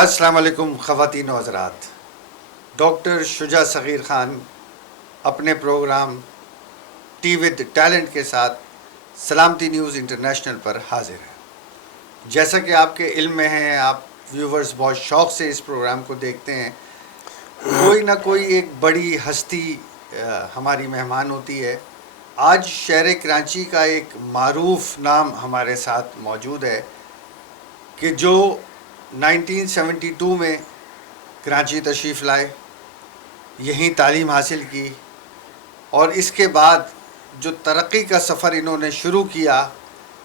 السلام علیکم خواتین و حضرات. ڈاکٹر شجاع صغیر خان اپنے پروگرام ٹی ود ٹیلنٹ کے ساتھ سلامتی نیوز انٹرنیشنل پر حاضر ہے. جیسا کہ آپ کے علم میں ہیں، آپ ویورز بہت شوق سے اس پروگرام کو دیکھتے ہیں. کوئی نہ کوئی ایک بڑی ہستی ہماری مہمان ہوتی ہے. آج شہر کراچی کا ایک معروف نام ہمارے ساتھ موجود ہے کہ جو 1972 میں کراچی تشریف لائے، یہیں تعلیم حاصل کی، اور اس کے بعد جو ترقی کا سفر انہوں نے شروع کیا،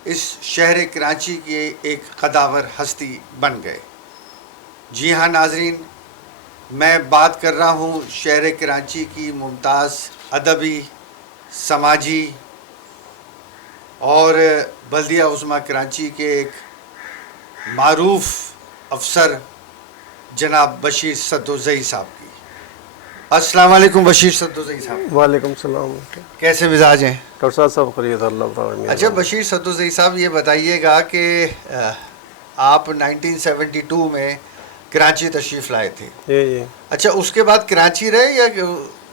اس شہر کراچی کے ایک قداور ہستی بن گئے. جی ہاں ناظرین، میں بات کر رہا ہوں شہر کراچی کی ممتاز ادبی، سماجی اور بلدیہ عظمیٰ کراچی کے ایک معروف افسر جناب بشیر صدوزئی صاحب کی. السلام علیکم بشیر صدوزئی صاحب. وعلیکم السلام. کیسے مزاج ہیں؟ ڈاکٹر صاحب خیریت اللہ تعالیٰ. اچھا بشیر صدوزئی صاحب، یہ بتائیے گا کہ آپ 1972 میں کراچی تشریف لائے تھے. جی. اچھا، اس کے بعد کراچی رہے یا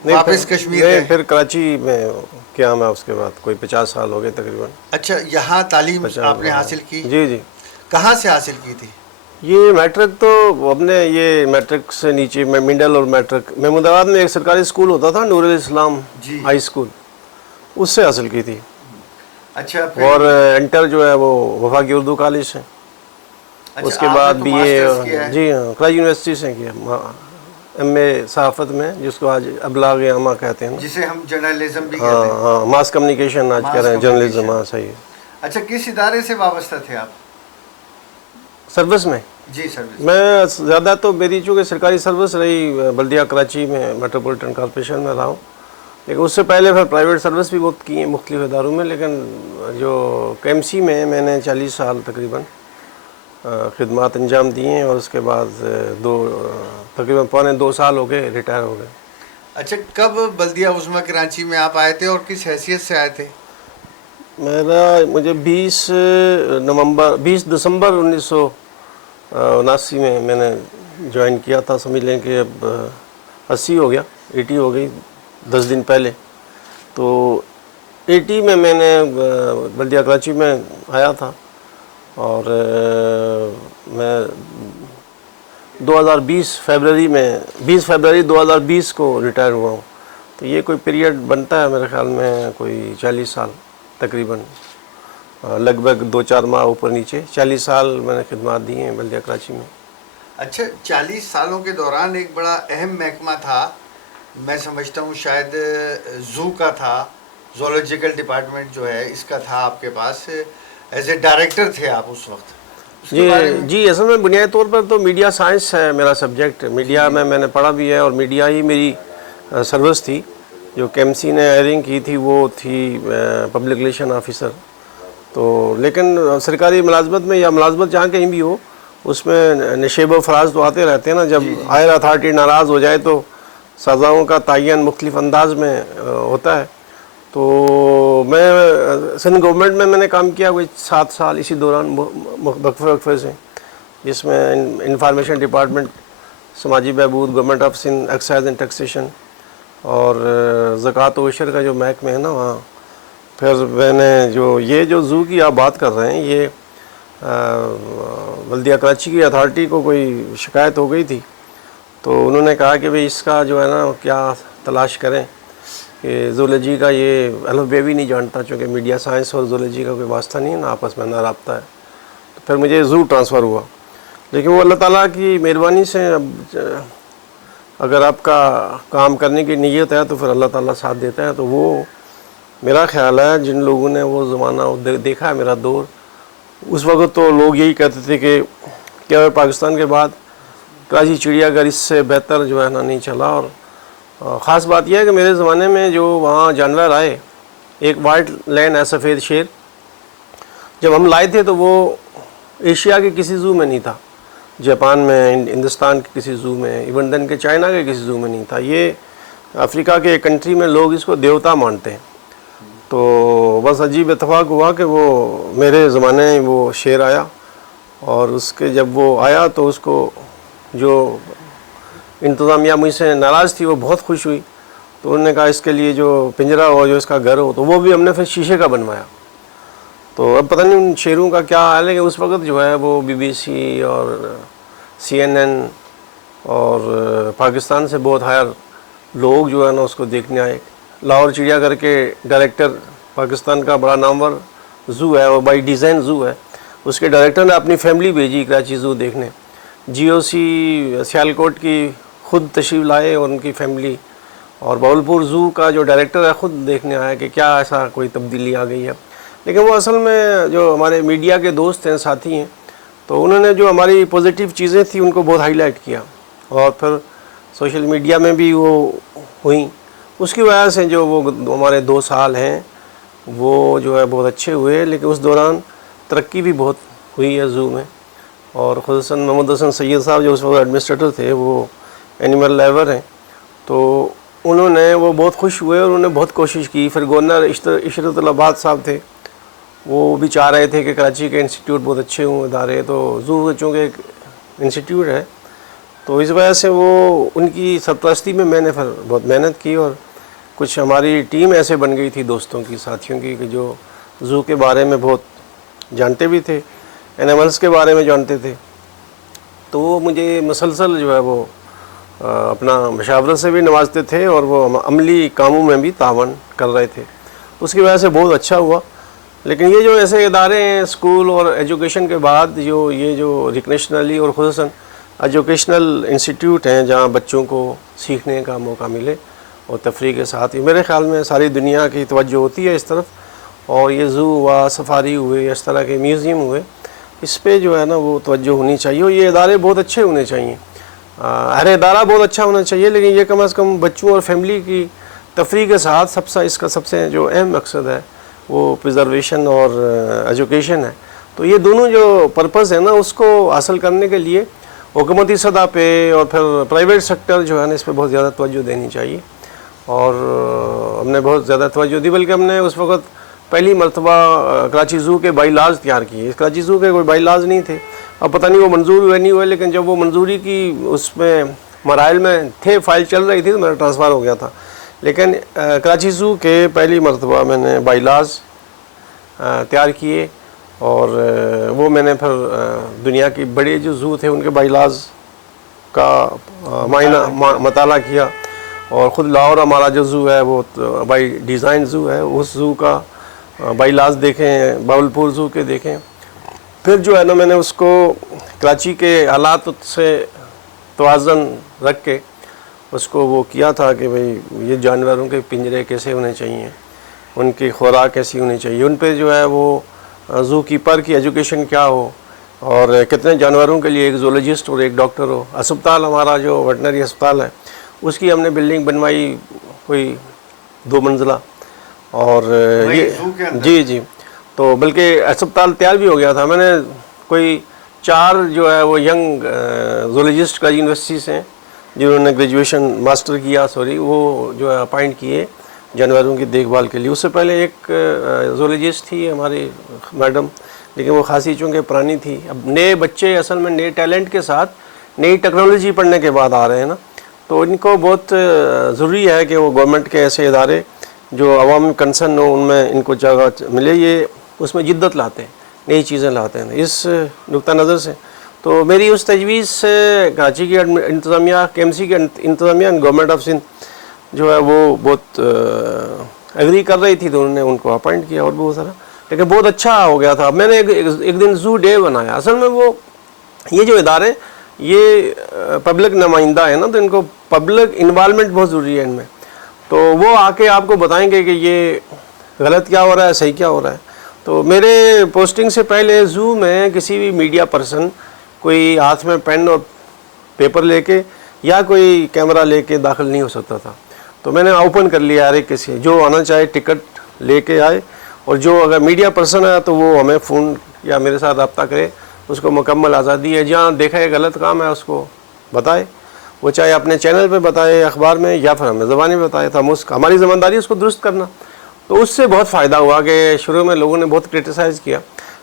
واپس کشمیر گئے؟ پھر کراچی میں کیا میں اس کے بعد کوئی 50 سال ہو گئے تقریباً. اچھا، یہاں تعلیم آپ نے حاصل کی؟ جی. کہاں سے حاصل کی تھی؟ یہ میٹرک تو ہم نے یہ میٹرک سے نیچے میں منڈل اور میٹرک محمود آباد میں ایک سرکاری اسکول ہوتا تھا نور الاسلام ہائی اسکول، اس سے حاصل کی تھی. اچھا. اور انٹر جو ہے وہ وفاقی اردو کالج سے. اس کے بعد بھی یہ جی ہاں کراچی یونیورسٹی سے کیا ایم اے صحافت میں، جس کو آج ابلاغ عامہ کہتے ہیں، جسے ہم جرنلزم بھی کہتے ہیں. ہاں ماس کمیونیکیشن آج کہہ رہے ہیں، جرنلزم. ہاں صحیح ہے. اچھا، کس ادارے سے وابستہ تھے آپ؟ سروس میں؟ جی سروس. میں زیادہ تو میری چونکہ سرکاری سروس رہی بلدیہ کراچی میں میٹروپولیٹن کارپوریشن میں رہا ہوں، لیکن اس سے پہلے پھر پرائیویٹ سروس بھی بہت کی ہیں مختلف اداروں میں. لیکن جو کے ایم سی میں نے 40 سال تقریباً خدمات انجام دی ہیں، اور اس کے بعد تقریباً 2.25 سال ہو گئے ریٹائر ہو گئے. اچھا، کب بلدیہ عظمیٰ کراچی میں آپ آئے تھے اور کس حیثیت سے آئے تھے؟ مجھے 20 دسمبر 1979 میں نے جوائن کیا تھا. سمجھ لیں کہ اب 80 ہو گیا، 80 ہو گئی 10 دن پہلے. تو 80 میں نے بلدیہ کراچی میں آیا تھا، اور میں 2020 فیبرری 2020 کو ریٹائر ہوا ہوں. تو یہ کوئی پیریڈ بنتا ہے میرے خیال میں کوئی 40 سال تقریباً، لگ بھگ 2-4 ماہ اوپر نیچے. 40 سال میں نے خدمات دی ہیں بلدیہ کراچی میں. اچھا، 40 سالوں کے دوران ایک بڑا اہم محکمہ تھا، میں سمجھتا ہوں شاید زو کا تھا، زولوجیکل ڈپارٹمنٹ جو ہے اس کا تھا آپ کے پاس. ایز اے ڈائریکٹر تھے آپ اس وقت. جی اصل میں بنیادی طور پر تو میڈیا سائنس ہے میرا سبجیکٹ. میڈیا میں نے پڑھا بھی ہے، اور میڈیا ہی میری سروس تھی. جو کے ایم سی نے ہائرنگ کی تھی وہ تھی پبلک ریلیشن آفیسر. تو لیکن سرکاری ملازمت میں یا ملازمت جہاں کہیں بھی ہو، اس میں نشیب و فراز تو آتے رہتے ہیں نا. جب ہائر اتھارٹی ناراض ہو جائے تو سزاؤں کا تعین مختلف انداز میں ہوتا ہے. تو میں سندھ گورنمنٹ میں نے کام کیا کوئی 7 سال اسی دوران وقفے سے، جس میں انفارمیشن ڈپارٹمنٹ، سماجی بہبود، government of Sindh, excise and taxation, اور زکوٰۃ و عشر کا جو محکمہ ہے نا وہاں. پھر میں نے جو زو کی آپ بات کر رہے ہیں، یہ بلدیہ کراچی کی اتھارٹی کو کوئی شکایت ہو گئی تھی. تو انہوں نے کہا کہ بھئی اس کا جو ہے نا کیا تلاش کریں، کہ زولوجی کا یہ الف بے بھی نہیں جانتا، چونکہ میڈیا سائنس اور زولوجی کا کوئی واسطہ نہیں ہے نا، آپس میں نہ رابطہ ہے. تو پھر مجھے زو ٹرانسفر ہوا. لیکن وہ اللہ تعالیٰ کی مہربانی سے، اب اگر آپ کا کام کرنے کی نیت ہے تو پھر اللہ تعالیٰ ساتھ دیتا ہے. تو وہ میرا خیال ہے جن لوگوں نے وہ زمانہ دیکھا ہے میرا دور، اس وقت تو لوگ یہی کہتے تھے کہ کیا پاکستان کے بعد کراچی چڑیا گھر اس سے بہتر جو ہے نا نہیں چلا. اور خاص بات یہ ہے کہ میرے زمانے میں جو وہاں جانور آئے، ایک وائٹ لین ہے، سفید شیر، جب ہم لائے تھے تو وہ ایشیا کے کسی زو میں نہیں تھا، جاپان میں، ہندوستان کے کسی زو میں، ایون دن کے چائنا کے کسی زو میں نہیں تھا. یہ افریقہ کے ایک کنٹری میں لوگ اس کو دیوتا مانتے ہیں. تو بس عجیب اتفاق ہوا کہ وہ میرے زمانے وہ شیر آیا، اور اس کے جب وہ آیا تو اس کو جو انتظامیہ مجھ سے ناراض تھی وہ بہت خوش ہوئی. تو انہوں نے کہا اس کے لیے جو پنجرا ہو, جو اس کا گھر ہو, تو وہ بھی ہم نے پھر شیشے کا بنوایا. تو اب پتہ نہیں ان شیروں کا کیا حال ہے کہ اس وقت جو ہے وہ BBC اور CNN اور پاکستان سے بہت ہائر لوگ جو ہے نا اس کو دیکھنے آئے. لاہور چڑیا گھر کے ڈائریکٹر, پاکستان کا بڑا نامور زو ہے, وہ بائی ڈیزائن زو ہے, اس کے ڈائریکٹر نے اپنی فیملی بھیجی کراچی زو دیکھنے. GOC سیالکوٹ کی خود تشریف لائے اور ان کی فیملی, اور باولپور زو کا جو ڈائریکٹر ہے خود دیکھنے آیا کہ کیا ایسا کوئی تبدیلی آ گئی ہے. لیکن وہ اصل میں جو ہمارے میڈیا کے دوست ہیں, ساتھی ہیں, تو انہوں نے جو ہماری پازیٹیو چیزیں تھیں ان کو بہت ہائی لائٹ کیا, اور پھر سوشل میڈیا میں بھی وہ ہوئیں. اس کی وجہ سے جو وہ ہمارے 2 سال ہیں وہ جو ہے بہت اچھے ہوئے. لیکن اس دوران ترقی بھی بہت ہوئی ہے زو میں, اور خصوصاً محمد حسن سید صاحب جو اس وقت ایڈمنسٹریٹر تھے وہ اینیمل لیور ہیں, تو انہوں نے وہ بہت خوش ہوئے اور انہوں نے بہت کوشش کی. پھر گورنر عشرت العباد صاحب تھے, وہ بھی چاہ رہے تھے کہ کراچی کے انسٹیٹیوٹ بہت اچھے ہوں ادارے, تو زو چونکہ ایک انسٹیٹیوٹ ہے تو اس وجہ سے وہ ان کی سرپرستی میں میں نے پھر بہت محنت کی, اور کچھ ہماری ٹیم ایسے بن گئی تھی دوستوں کی, ساتھیوں کی, کہ جو زو کے بارے میں بہت جانتے بھی تھے, اینیملز کے بارے میں جانتے تھے. تو وہ مجھے مسلسل جو ہے وہ اپنا مشاورت سے بھی نوازتے تھے اور وہ عملی کاموں میں بھی تعاون کر رہے تھے. اس کی وجہ سے بہت اچھا ہوا. لیکن یہ جو ایسے ادارے ہیں اسکول اور ایجوکیشن کے بعد, جو یہ جو ریکنیشنلی اور خصوصاً ایجوکیشنل انسٹیٹیوٹ ہیں جہاں بچوں کو سیکھنے کا موقع ملے اور تفریح کے ساتھ, ہی میرے خیال میں ساری دنیا کی توجہ ہوتی ہے اس طرف. اور یہ زو ہوا, سفاری ہوئے, اس طرح کے میوزیم ہوئے, اس پہ جو ہے نا وہ توجہ ہونی چاہیے. اور یہ ادارے بہت اچھے ہونے چاہیے, ہر ادارہ بہت اچھا ہونا چاہیے, لیکن یہ کم از کم بچوں اور فیملی کی تفریح کے ساتھ اس کا سب سے جو اہم مقصد ہے وہ پرزرویشن اور ایجوکیشن ہے. تو یہ دونوں جو پرپز ہیں نا اس کو حاصل کرنے کے لیے حکومتی سطح پہ اور پھر پرائیویٹ سیکٹر جو ہے نا اس پہ بہت زیادہ توجہ دینی چاہیے. اور ہم نے بہت زیادہ توجہ دی, بلکہ ہم نے اس وقت پہلی مرتبہ کراچی زو کے بائی لاز تیار کیے. کراچی زو کے کوئی بائی لاز نہیں تھے, اب پتہ نہیں وہ منظور ہوئے نہیں ہوئے, لیکن جب وہ منظوری کی اس میں مراحل میں تھے, فائل چل رہی تھی, تو میرا ٹرانسفر ہو گیا تھا. لیکن کراچی زو کے پہلی مرتبہ میں نے بائی لاز تیار کیے, اور وہ میں نے پھر دنیا کی بڑے جو زو تھے ان کے بائی لاز کا مطالعہ کیا, اور خود لاہور ہمارا جو زو ہے وہ بائی ڈیزائن زو ہے, اس زو کا بائی لاز دیکھیں, باولپور زو کے دیکھیں. پھر جو ہے نا میں نے اس کو کراچی کے حالات سے توازن رکھ کے اس کو وہ کیا تھا کہ بھئی یہ جانوروں کے پنجرے کیسے ہونے چاہیے, ان کی خوراک کیسی ہونی چاہیے, ان پہ جو ہے وہ زو کیپر کی ایجوکیشن کیا ہو, اور کتنے جانوروں کے لیے ایک زولوجسٹ اور ایک ڈاکٹر ہو. اسپتال ہمارا جو ویٹنری اسپتال ہے اس کی ہم نے بلڈنگ بنوائی کوئی 2 منزلہ, اور یہ جی تو بلکہ اسپتال تیار بھی ہو گیا تھا. میں نے کوئی 4 جو ہے وہ ینگ زولوجسٹ کا یونیورسٹی سے جنہوں نے گریجویشن ماسٹر کیا وہ جو ہے اپائنٹ کیے جانوروں کی دیکھ بھال کے لیے. اس سے پہلے ایک زولوجسٹ تھی ہماری میڈم, لیکن وہ خاصی چونکہ پرانی تھی. اب نئے بچے اصل میں نئے ٹیلنٹ کے ساتھ نئی ٹیکنالوجی پڑھنے کے بعد آ رہے ہیں نا, تو ان کو بہت ضروری ہے کہ وہ گورنمنٹ کے ایسے ادارے جو عوامی کنسرن ہو ان میں ان کو جگہ ملے. یہ اس میں جدت لاتے ہیں, نئی چیزیں لاتے ہیں. اس نقطہ نظر سے تو میری اس تجویز سے کراچی کی انتظامیہ, KMC کی انتظامیہ, گورنمنٹ آف سندھ جو ہے وہ بہت ایگری کر رہی تھی, تو انہوں نے ان کو اپائنٹ کیا اور بہت سارا. لیکن بہت اچھا ہو گیا تھا. میں نے ایک دن زو ڈے بنایا. اصل میں وہ یہ جو ادارے یہ پبلک نمائندہ ہے نا, تو ان کو پبلک انوالومنٹ بہت ضروری ہے ان میں. تو وہ آ کے آپ کو بتائیں گے کہ یہ غلط کیا ہو رہا ہے, صحیح کیا ہو رہا ہے. تو میرے پوسٹنگ سے پہلے زو میں کسی بھی میڈیا پرسن کوئی ہاتھ میں پین اور پیپر لے کے یا کوئی کیمرہ لے کے داخل نہیں ہو سکتا تھا. تو میں نے اوپن کر لیا, ہر ایک کسی جو آنا چاہے ٹکٹ لے کے آئے, اور جو اگر میڈیا پرسن ہے تو وہ ہمیں فون یا میرے ساتھ رابطہ کرے, اس کو مکمل آزادی ہے. جہاں دیکھا ہے غلط کام ہے اس کو بتائے, وہ چاہے اپنے چینل پہ بتائے, اخبار میں, یا پھر ہمیں زبانی بتائے. تو ہماری ذمہ داری اس کو درست کرنا. تو اس سے بہت فائدہ ہوا کہ شروع میں لوگوں نے بہت کرٹیسائز کیا.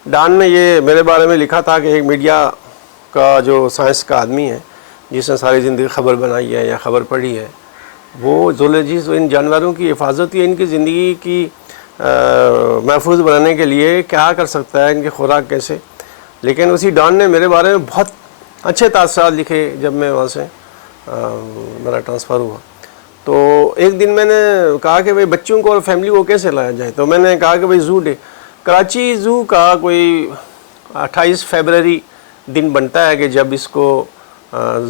ڈان نے یہ میرے بارے میں لکھا تھا کہ ایک میڈیا کا جو سائنس کا آدمی ہے جس نے ساری زندگی خبر بنائی ہے یا خبر پڑھی ہے، وہ زولوجسٹ ان جانوروں کی حفاظت یا ان کی زندگی کی محفوظ بنانے کے لیے کیا کر سکتا ہے، ان کی خوراک کیسے. لیکن اسی ڈان نے میرے بارے میں بہت اچھے تاثرات لکھے جب میں وہاں سے میرا ٹرانسفر ہوا. تو ایک دن میں نے کہا کہ بھائی بچوں کو اور فیملی کو کیسے لایا جائے. تو میں نے کہا کہ بھائی زو ڈے، کراچی زو کا کوئی 28 فیبرری دن بنتا ہے کہ جب اس کو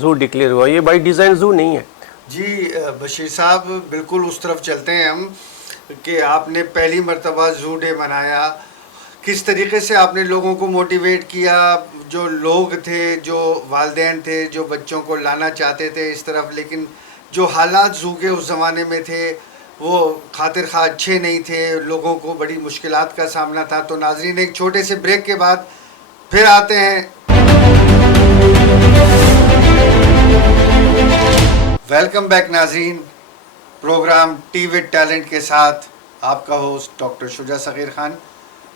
زو ڈکلیئر ہوا. یہ بائی ڈیزائن زو نہیں ہے. جی بشیر صاحب، بالکل اس طرف چلتے ہیں ہم کہ آپ نے پہلی مرتبہ زو ڈے منایا. کس طریقے سے آپ نے لوگوں کو موٹیویٹ کیا، جو لوگ تھے، جو والدین تھے، جو بچوں کو لانا چاہتے تھے اس طرف، لیکن جو حالات زو کے اس زمانے میں تھے وہ خاطر خواہ اچھے نہیں تھے، لوگوں کو بڑی مشکلات کا سامنا تھا. تو ناظرین، ایک چھوٹے سے بریک کے بعد پھر آتے ہیں. ویلکم بیک ناظرین، پروگرام ٹی وتھ ٹیلنٹ کے ساتھ آپ کا ہوسٹ ڈاکٹر شجاع صغیر خان.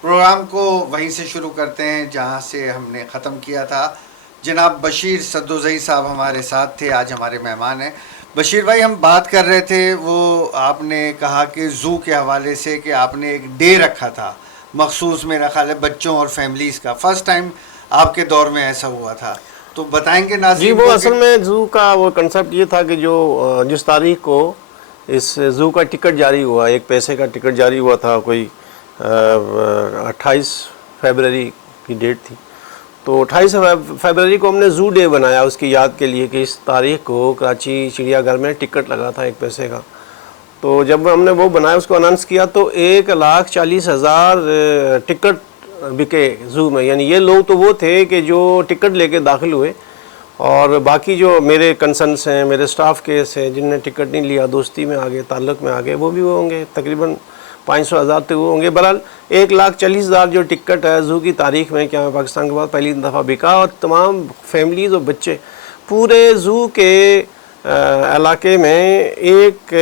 پروگرام کو وہیں سے شروع کرتے ہیں جہاں سے ہم نے ختم کیا تھا. جناب بشیر سدوزئی صاحب ہمارے ساتھ تھے، آج ہمارے مہمان ہیں. بشیر بھائی، ہم بات کر رہے تھے، وہ آپ نے کہا کہ زو کے حوالے سے کہ آپ نے ایک ڈے رکھا تھا مخصوص، میرا خیال ہے بچوں اور فیملیز کا. فرسٹ ٹائم آپ کے دور میں ایسا ہوا تھا، تو بتائیں گے جی، ناظرین وہ کو اصل میں زو کا وہ کنسیپٹ یہ تھا کہ جس تاریخ کو اس زو کا ٹکٹ جاری ہوا، ایک پیسے کا ٹکٹ جاری ہوا تھا، کوئی 28 فیبرری کی ڈیٹ تھی. تو 28 فیبرری کو ہم نے زو ڈے بنایا اس کی یاد کے لیے کہ اس تاریخ کو کراچی چڑیا گھر میں ٹکٹ لگا تھا ایک پیسے کا. تو جب ہم نے وہ بنایا، اس کو اناؤنس کیا، تو 1,40,000 ٹکٹ بکے زو میں. یعنی یہ لوگ تو وہ تھے کہ جو ٹکٹ لے کے داخل ہوئے، اور باقی جو میرے کنسرنس ہیں، میرے سٹاف کیس ہیں جن نے ٹکٹ نہیں لیا، دوستی میں آگے، تعلق میں آگے، وہ بھی وہ ہوں گے تقریباً 500,000 تک وہ ہوں گے. بہرحال 1,40,000 جو ٹکٹ ہے زو کی تاریخ میں، کیا پاکستان کے بعد پہلی دفعہ بکا، اور تمام فیملیز اور بچے پورے زو کے علاقے میں ایک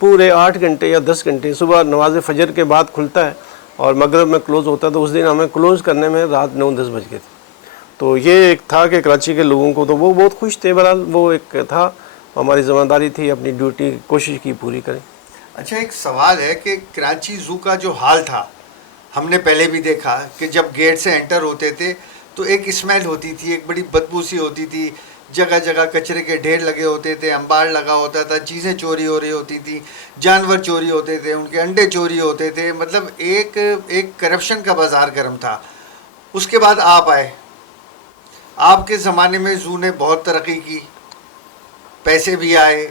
پورے 8 گھنٹے یا 10 گھنٹے، صبح نماز فجر کے بعد کھلتا ہے اور مغرب میں کلوز ہوتا ہے. تو اس دن ہمیں کلوز کرنے میں رات 9-10 بج گئے تھے. تو یہ ایک تھا کہ کراچی کے لوگوں کو تو وہ بہت خوش تھے. بہرحال وہ ایک تھا، ہماری ذمہ داری تھی اپنی ڈیوٹی کوشش کی پوری کریں. اچھا، ایک سوال ہے کہ کراچی زو کا جو حال تھا، ہم نے پہلے بھی دیکھا کہ جب گیٹ سے انٹر ہوتے تھے تو ایک اسمیل ہوتی تھی، ایک بڑی بدبو سی ہوتی تھی، جگہ جگہ کچرے کے ڈھیر لگے ہوتے تھے، انبار لگا ہوتا تھا، چیزیں چوری ہو رہی ہوتی تھیں، جانور چوری ہوتے تھے، ان کے انڈے چوری ہوتے تھے. مطلب ایک کرپشن کا بازار گرم تھا. اس کے بعد آپ آئے، آپ کے زمانے میں زو نے بہت ترقی کی، پیسے بھی آئے،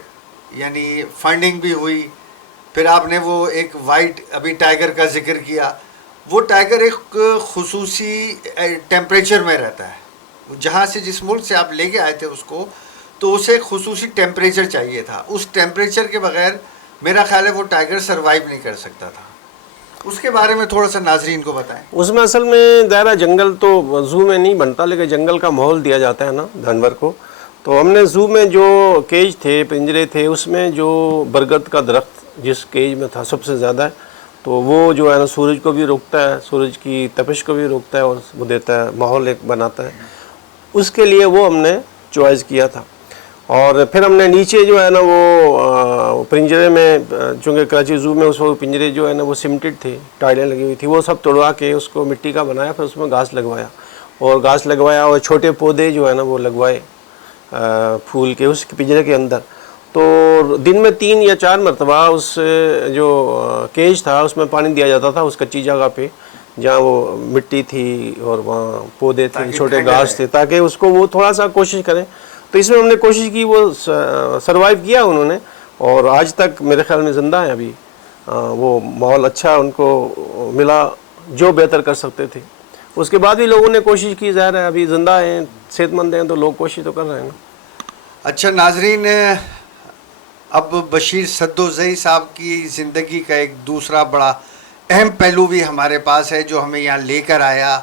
یعنی فنڈنگ بھی ہوئی. پھر آپ نے وہ ایک وائٹ ابھی ٹائیگر کا ذکر کیا، وہ ٹائیگر ایک خصوصی ٹیمپریچر میں رہتا ہے. جہاں سے جس ملک سے آپ لے کے آئے تھے اس کو، تو اسے ایک خصوصی ٹیمپریچر چاہیے تھا. اس ٹیمپریچر کے بغیر میرا خیال ہے وہ ٹائیگر سروائیو نہیں کر سکتا تھا. اس کے بارے میں تھوڑا سا ناظرین کو بتائیں. اس میں اصل میں دائرہ جنگل تو زو میں نہیں بنتا، لیکن جنگل کا ماحول دیا جاتا ہے نا جانور کو. تو ہم نے زو میں جو کیج تھے، پنجرے تھے، اس میں جو برگد کا درخت جس کیج میں تھا سب سے زیادہ ہے، تو وہ جو ہے نا سورج کو بھی روکتا ہے، سورج کی تپش کو بھی روکتا ہے، اور وہ دیتا ہے، ماحول ایک بناتا ہے. اس کے لیے وہ ہم نے چوائس کیا تھا. اور پھر ہم نے نیچے جو ہے نا وہ پنجرے میں، چونکہ کراچی زو میں اس وقت پنجرے جو ہے نا وہ سیمنٹڈ تھے، ٹائلیں لگی ہوئی تھی، وہ سب توڑوا کے اس کو مٹی کا بنایا، پھر اس میں گھاس لگوایا اور چھوٹے پودے جو ہے نا وہ لگوائے پھول کے اس پنجرے کے اندر. تو دن میں 3 یا 4 مرتبہ اس جو کیج تھا اس میں پانی دیا جاتا تھا، اس کچی جگہ پہ جہاں وہ مٹی تھی اور وہاں پودے تھے، چھوٹے گھاس تھے، تاکہ اس کو وہ تھوڑا سا کوشش کریں. تو اس میں ہم نے کوشش کی، وہ سروائیو کیا انہوں نے، اور آج تک میرے خیال میں زندہ ہیں. ابھی وہ ماحول اچھا ان کو ملا جو بہتر کر سکتے تھے. اس کے بعد بھی لوگوں نے کوشش کی، ظاہر ہے ابھی زندہ ہیں، صحت مند ہیں، تو لوگ کوشش تو کر رہے ہیں نا. اچھا ناظرین، اب بشیر سدوزئی صاحب کی زندگی کا ایک دوسرا بڑا اہم پہلو بھی ہمارے پاس ہے جو ہمیں یہاں لے کر آیا،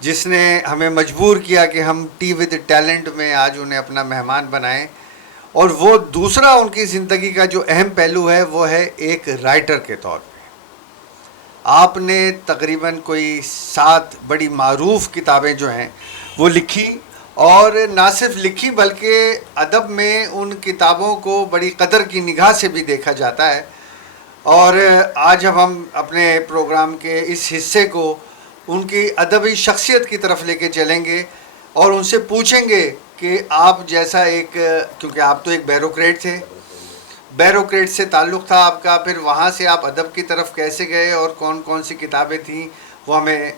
جس نے ہمیں مجبور کیا کہ ہم ٹی وتھ ٹیلنٹ میں آج انہیں اپنا مہمان بنائیں. اور وہ دوسرا ان کی زندگی کا جو اہم پہلو ہے وہ ہے ایک رائٹر کے طور پہ. آپ نے تقریباً کوئی 7 بڑی معروف کتابیں جو ہیں وہ لکھی، اور نہ صرف لکھی بلکہ ادب میں ان کتابوں کو بڑی قدر کی نگاہ سے بھی دیکھا جاتا ہے. اور آج اب ہم اپنے پروگرام کے اس حصے کو ان کی ادبی شخصیت کی طرف لے کے چلیں گے اور ان سے پوچھیں گے کہ آپ جیسا ایک، کیونکہ آپ تو ایک بیوروکریٹ تھے، بیوروکریٹ سے تعلق تھا آپ کا، پھر وہاں سے آپ ادب کی طرف کیسے گئے اور کون کون سی کتابیں تھیں وہ ہمیں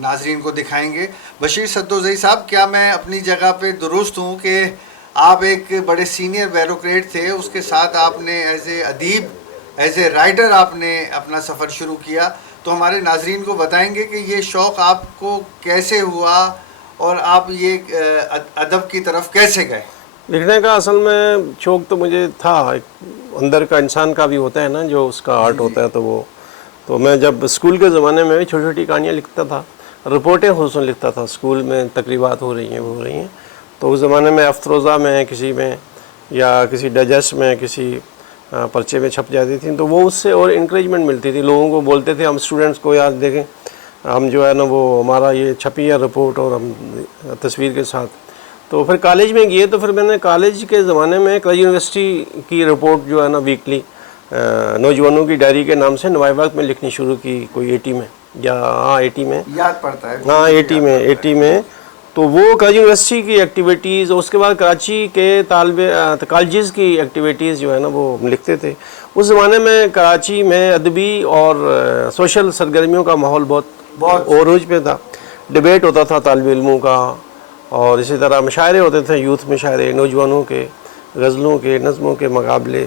ناظرین کو دکھائیں گے. بشیر صدوزئی صاحب، کیا میں اپنی جگہ پہ درست ہوں کہ آپ ایک بڑے سینئر بیوروکریٹ تھے، اس کے ساتھ آپ نے ایز اے ادیب، ایز اے رائٹر آپ نے اپنا سفر شروع کیا؟ تو ہمارے ناظرین کو بتائیں گے کہ یہ شوق آپ کو کیسے ہوا اور آپ یہ ادب کی طرف کیسے گئے؟ لکھنے کا اصل میں شوق تو مجھے تھا، ایک اندر کا انسان کا بھی ہوتا ہے نا، جو اس کا آرٹ ہوتا ہے. تو میں جب اسکول کے زمانے میں بھی چھوٹی چھوٹی کہانیاں لکھتا تھا، رپورٹیں خصوصاً لکھتا تھا. اسکول میں تقریبات ہو رہی ہیں وہ ہو رہی ہیں، تو اس زمانے میں افروزہ میں کسی میں یا کسی ڈائجسٹ میں کسی پرچے میں چھپ جاتی تھیں، تو وہ اس سے اور انکریجمنٹ ملتی تھی. لوگوں کو بولتے تھے ہم اسٹوڈنٹس کو، یار دیکھیں ہم جو ہے نا وہ ہمارا یہ چھپی ہے رپورٹ اور ہم تصویر کے ساتھ. تو پھر کالج میں گئے، تو پھر میں نے کالج کے زمانے میں کراچی یونیورسٹی کی رپورٹ جو ہے نا ویکلی نوجوانوں کی ڈائری کے نام سے نوائے باغ میں لکھنی شروع کی، کوئی 80 میں یا 80 میں یاد پڑتا ہے، ہاں 80 میں. تو وہ کراچی یونیورسٹی کی ایکٹیویٹیز اور اس کے بعد کراچی کے کالجز کی ایکٹیویٹیز جو ہے نا وہ لکھتے تھے. اس زمانے میں کراچی میں ادبی اور سوشل سرگرمیوں کا ماحول بہت عروج پہ تھا. ڈبیٹ ہوتا تھا طالب علموں کا، اور اسی طرح مشاعرے ہوتے تھے، یوتھ مشاعرے، نوجوانوں کے، غزلوں کے، نظموں کے مقابلے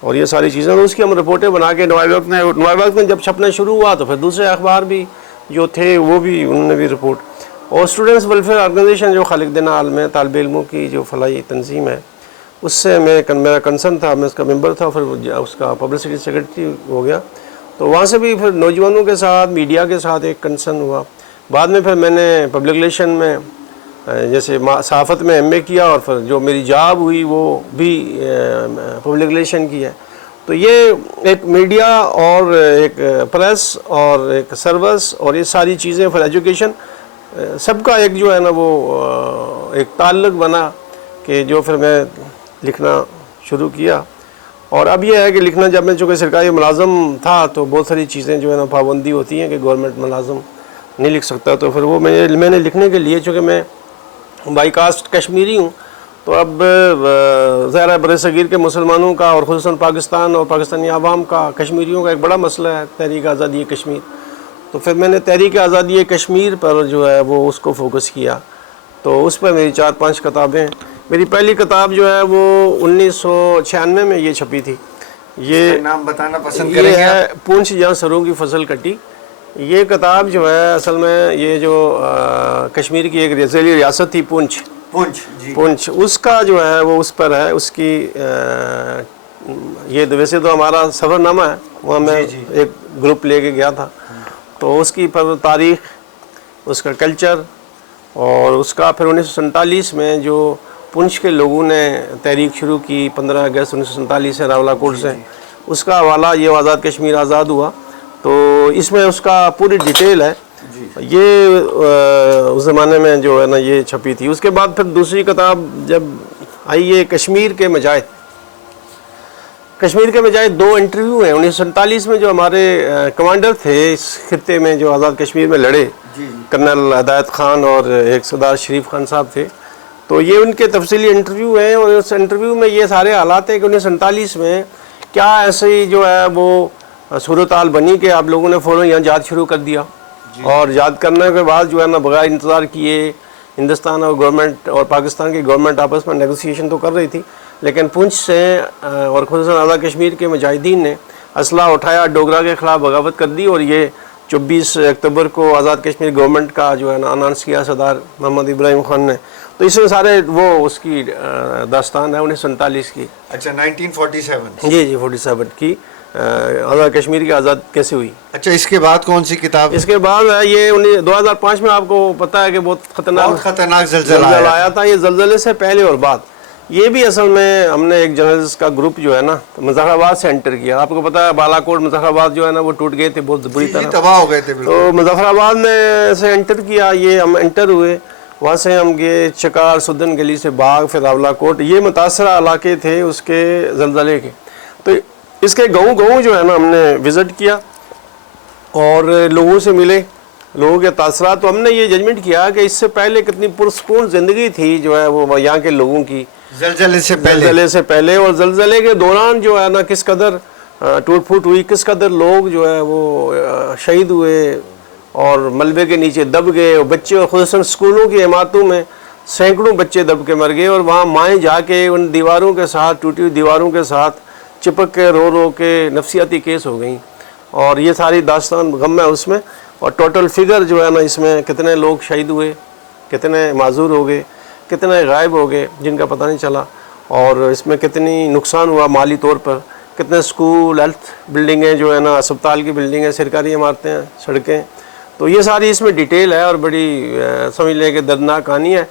اور یہ ساری چیزیں. اور اس کی ہم رپورٹیں بنا کے نوائے باغ میں جب چھپنا شروع ہوا تو پھر دوسرے اخبار بھی جو تھے وہ بھی انہوں نے بھی رپورٹ. اور اسٹوڈنٹس ویلفیئر آرگنائزیشن جو خالق دین عالم میں طالب علموں کی جو فلاحی تنظیم ہے، اس سے میرا کنسرن تھا، میں اس کا ممبر تھا، پھر اس کا پبلسٹی سیکرٹری ہو گیا. تو وہاں سے بھی پھر نوجوانوں کے ساتھ، میڈیا کے ساتھ ایک کنسرن ہوا. بعد میں پھر میں نے پبلک ریلیشن میں جیسے صحافت میں ایم اے کیا، اور پھر جو میری جاب ہوئی وہ بھی پبلک ریلیشن کی ہے. تو یہ ایک میڈیا اور ایک پریس اور ایک سروس اور یہ ساری چیزیں، پھر ایجوکیشن، سب کا ایک جو ہے نا وہ ایک تعلق بنا کہ جو پھر میں لکھنا شروع کیا. اور اب یہ ہے کہ لکھنا، جب میں چونکہ سرکاری ملازم تھا تو بہت ساری چیزیں جو ہے نا پابندی ہوتی ہیں کہ گورنمنٹ ملازم نہیں لکھ سکتا. تو پھر وہ میں نے لکھنے کے لیے، چونکہ میں بائی کاسٹ کشمیری ہوں، تو اب ظاہر بر صغیر کے مسلمانوں کا اور خصوصاً پاکستان اور پاکستانی عوام کا، کشمیریوں کا ایک بڑا مسئلہ ہے تحریک آزادی کشمیر. تو پھر میں نے تحریک آزادی کشمیر پر جو ہے وہ اس کو فوکس کیا. تو اس پر میری 4-5 کتابیں. میری پہلی کتاب جو ہے وہ 1996 میں یہ چھپی تھی. یہ نام بتانا پسند کریں گے؟ یہ ہے پونچھ جہاں سروں کی فصل کٹی. یہ کتاب جو ہے اصل میں یہ جو کشمیر کی ایک ذیلی ریاست تھی پونچھ، اس کا جو ہے وہ اس پر ہے. اس کی یہ ویسے تو ہمارا سفر نامہ ہے، وہاں میں ایک گروپ لے کے گیا تھا، تو اس کی پر تاریخ، اس کا کلچر، اور اس کا پھر 1947 میں جو پونچھ کے لوگوں نے تحریک شروع کی 15 اگست 1947 سے راولہ کوٹ سے، اس کا حوالہ یہ آزاد کشمیر آزاد ہوا. تو اس میں اس کا پوری ڈیٹیل ہے. یہ اس زمانے میں جو ہے نا یہ چھپی تھی. اس کے بعد پھر دوسری کتاب جب آئی ہے کشمیر کے مجاہد. کشمیر کے مجاہد 2 انٹرویو ہیں. 1947 میں جو ہمارے کمانڈر تھے اس خطے میں جو آزاد کشمیر میں لڑے، کرنل ہدایت خان اور ایک سردار شریف خان صاحب تھے، تو یہ ان کے تفصیلی انٹرویو ہیں. اور اس انٹرویو میں یہ سارے حالات ہیں کہ 1947 میں کیا ایسی جو ہے وہ صورتحال بنی کہ آپ لوگوں نے فوراً یہاں جہاد شروع کر دیا. اور یاد کرنے کے بعد جو ہے نا بغیر انتظار کیے ہندوستان اور گورنمنٹ اور پاکستان کی گورنمنٹ آپس میں نیگوسیشن تو کر رہی تھی، لیکن پونچھ سے اور خصوصاً آزاد کشمیر کے مجاہدین نے اسلحہ اٹھایا، ڈوگرا کے خلاف بغاوت کر دی. اور یہ 24 اکتوبر کو آزاد کشمیر گورنمنٹ کا جو ہے نا اناؤنس کیا سردار محمد ابراہیم خان نے. تو اس میں سارے وہ اس کی داستان ہے 1947 کی. اچھا 1947 جی 47 کی آزاد کشمیر کی آزاد کیسے ہوئی. اچھا اس کے بعد کون سی کتاب؟ اس کے بعد ہے یہ 2005 میں، آپ کو پتہ ہے کہ بہت خطرناک زلزلہ آیا تھا. یہ زلزلے سے پہلے اور بعد یہ بھی اصل میں ہم نے ایک جرنلسٹ کا گروپ جو ہے نا مظفر آباد سے انٹر کیا. آپ کو پتہ ہے بالا کوٹ مظفر آباد جو ہے نا وہ ٹوٹ گئے تھے، بہت بری طرح تباہ ہو گئے تھے. تو مظفر آباد میں سے انٹر کیا، یہ ہم انٹر ہوئے وہاں سے ہم گئے چکار سدن گلی سے باغ پھر راولہ کوٹ، یہ متاثرہ علاقے تھے اس کے زلزلے کے. تو اس کے گاؤں جو ہے نا ہم نے وزٹ کیا اور لوگوں سے ملے، لوگوں کے تاثرات. تو ہم نے یہ ججمنٹ کیا کہ اس سے پہلے کتنی پرسکون زندگی تھی جو ہے وہ یہاں کے لوگوں کی زلزلے سے پہلے اور زلزلے کے دوران جو ہے نا کس قدر ٹوٹ پھوٹ ہوئی، کس قدر لوگ جو ہے وہ شہید ہوئے اور ملبے کے نیچے دب گئے، اور بچے اور خصوصاً اسکولوں کی عمارتوں میں سینکڑوں بچے دب کے مر گئے، اور وہاں مائیں جا کے ان دیواروں کے ساتھ، ٹوٹی ہوئی دیواروں کے ساتھ چپک کے رو کے نفسیاتی کیس ہو گئیں. اور یہ ساری داستان غم ہے اس میں. اور ٹوٹل فگر جو ہے نا اس میں کتنے لوگ شہید ہوئے، کتنے معذور ہو گئے، کتنے غائب ہو گئے جن کا پتہ نہیں چلا، اور اس میں کتنی نقصان ہوا مالی طور پر، کتنے اسکول، ہیلتھ بلڈنگیں جو ہے نا، اسپتال کی بلڈنگیں، سرکاری عمارتیں، سڑکیں. تو یہ ساری اس میں ڈیٹیل ہے اور بڑی سمجھ لیں کہ دردناک کہانی ہے.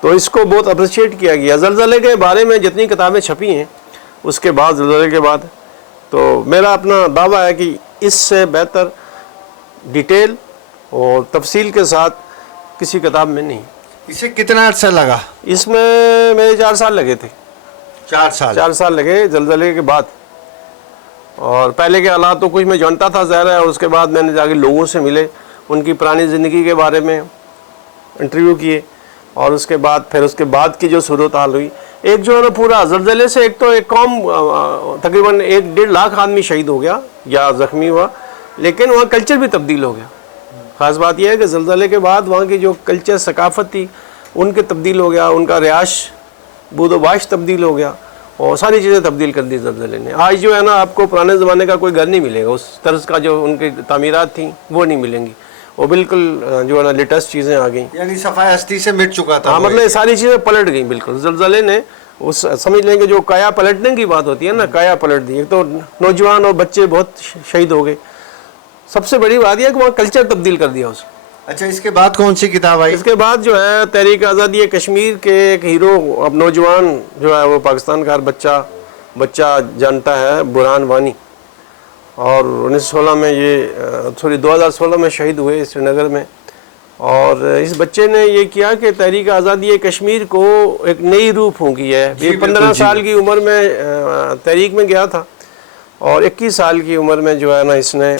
تو اس کو بہت اپریشیٹ کیا گیا. زلزلے کے بارے میں جتنی کتابیں چھپی ہیں اس کے بعد، زلزلے کے بعد، تو میرا اپنا دعویٰ ہے کہ اس سے بہتر ڈیٹیل اور تفصیل کے ساتھ کسی کتاب میں نہیں. اسے کتنا عرصہ لگا؟ اس میں میرے 4 سال لگے تھے. 4 سال لگے زلزلے کے بعد. اور پہلے کے حالات تو کچھ میں جانتا تھا ظاہر ہے، اور اس کے بعد میں نے جا کے لوگوں سے ملے، ان کی پرانی زندگی کے بارے میں انٹرویو کیے، اور اس کے بعد کی جو صورتحال ہوئی. ایک جو ہے نا پورا زلزلے سے ایک قوم تقریباً 1.5 لاکھ آدمی شہید ہو گیا یا زخمی ہوا، لیکن وہاں کلچر بھی تبدیل ہو گیا. خاص بات یہ ہے کہ زلزلے کے بعد وہاں کی جو کلچر، ثقافت تھی، ان کے تبدیل ہو گیا، ان کا رہائش، بود و باش تبدیل ہو گیا، اور ساری چیزیں تبدیل کر دی زلزلے نے. آج جو ہے نا آپ کو پرانے زمانے کا کوئی گھر نہیں ملے گا، اس طرز کا جو ان کی تعمیرات تھیں وہ نہیں ملیں گی. وہ بالکل جو ہے نا لیٹسٹ چیزیں آ گئیں، یعنی صفحہ ہستی سے مٹ چکا تھا. ہاں، مطلب ساری چیزیں پلٹ گئیں بالکل. زلزلے نے اس سمجھ لیں کہ جو کایا پلٹنے کی بات ہوتی ہے نا، کایا پلٹ دی. ایک تو نوجوان اور بچے بہت شہید ہو گئے. سب سے بڑی بات یہ ہے کہ وہاں کلچر تبدیل کر دیا اس. اچھا، اس کے بعد کون سی کتاب آئی؟ اس کے بعد جو ہے تحریک آزادی کشمیر کے ایک ہیرو، اب نوجوان جو ہے وہ پاکستان کا ہر بچہ جانتا ہے، برہان وانی. اور 1916 میں 2016 میں شہید ہوئے سری نگر میں. اور اس بچے نے یہ کیا کہ تحریک آزادی کشمیر کو ایک نئی روح پھونکی ہے. یہ 15 سال کی عمر میں تحریک میں گیا تھا، اور 21 سال کی عمر میں جو ہے نا اس نے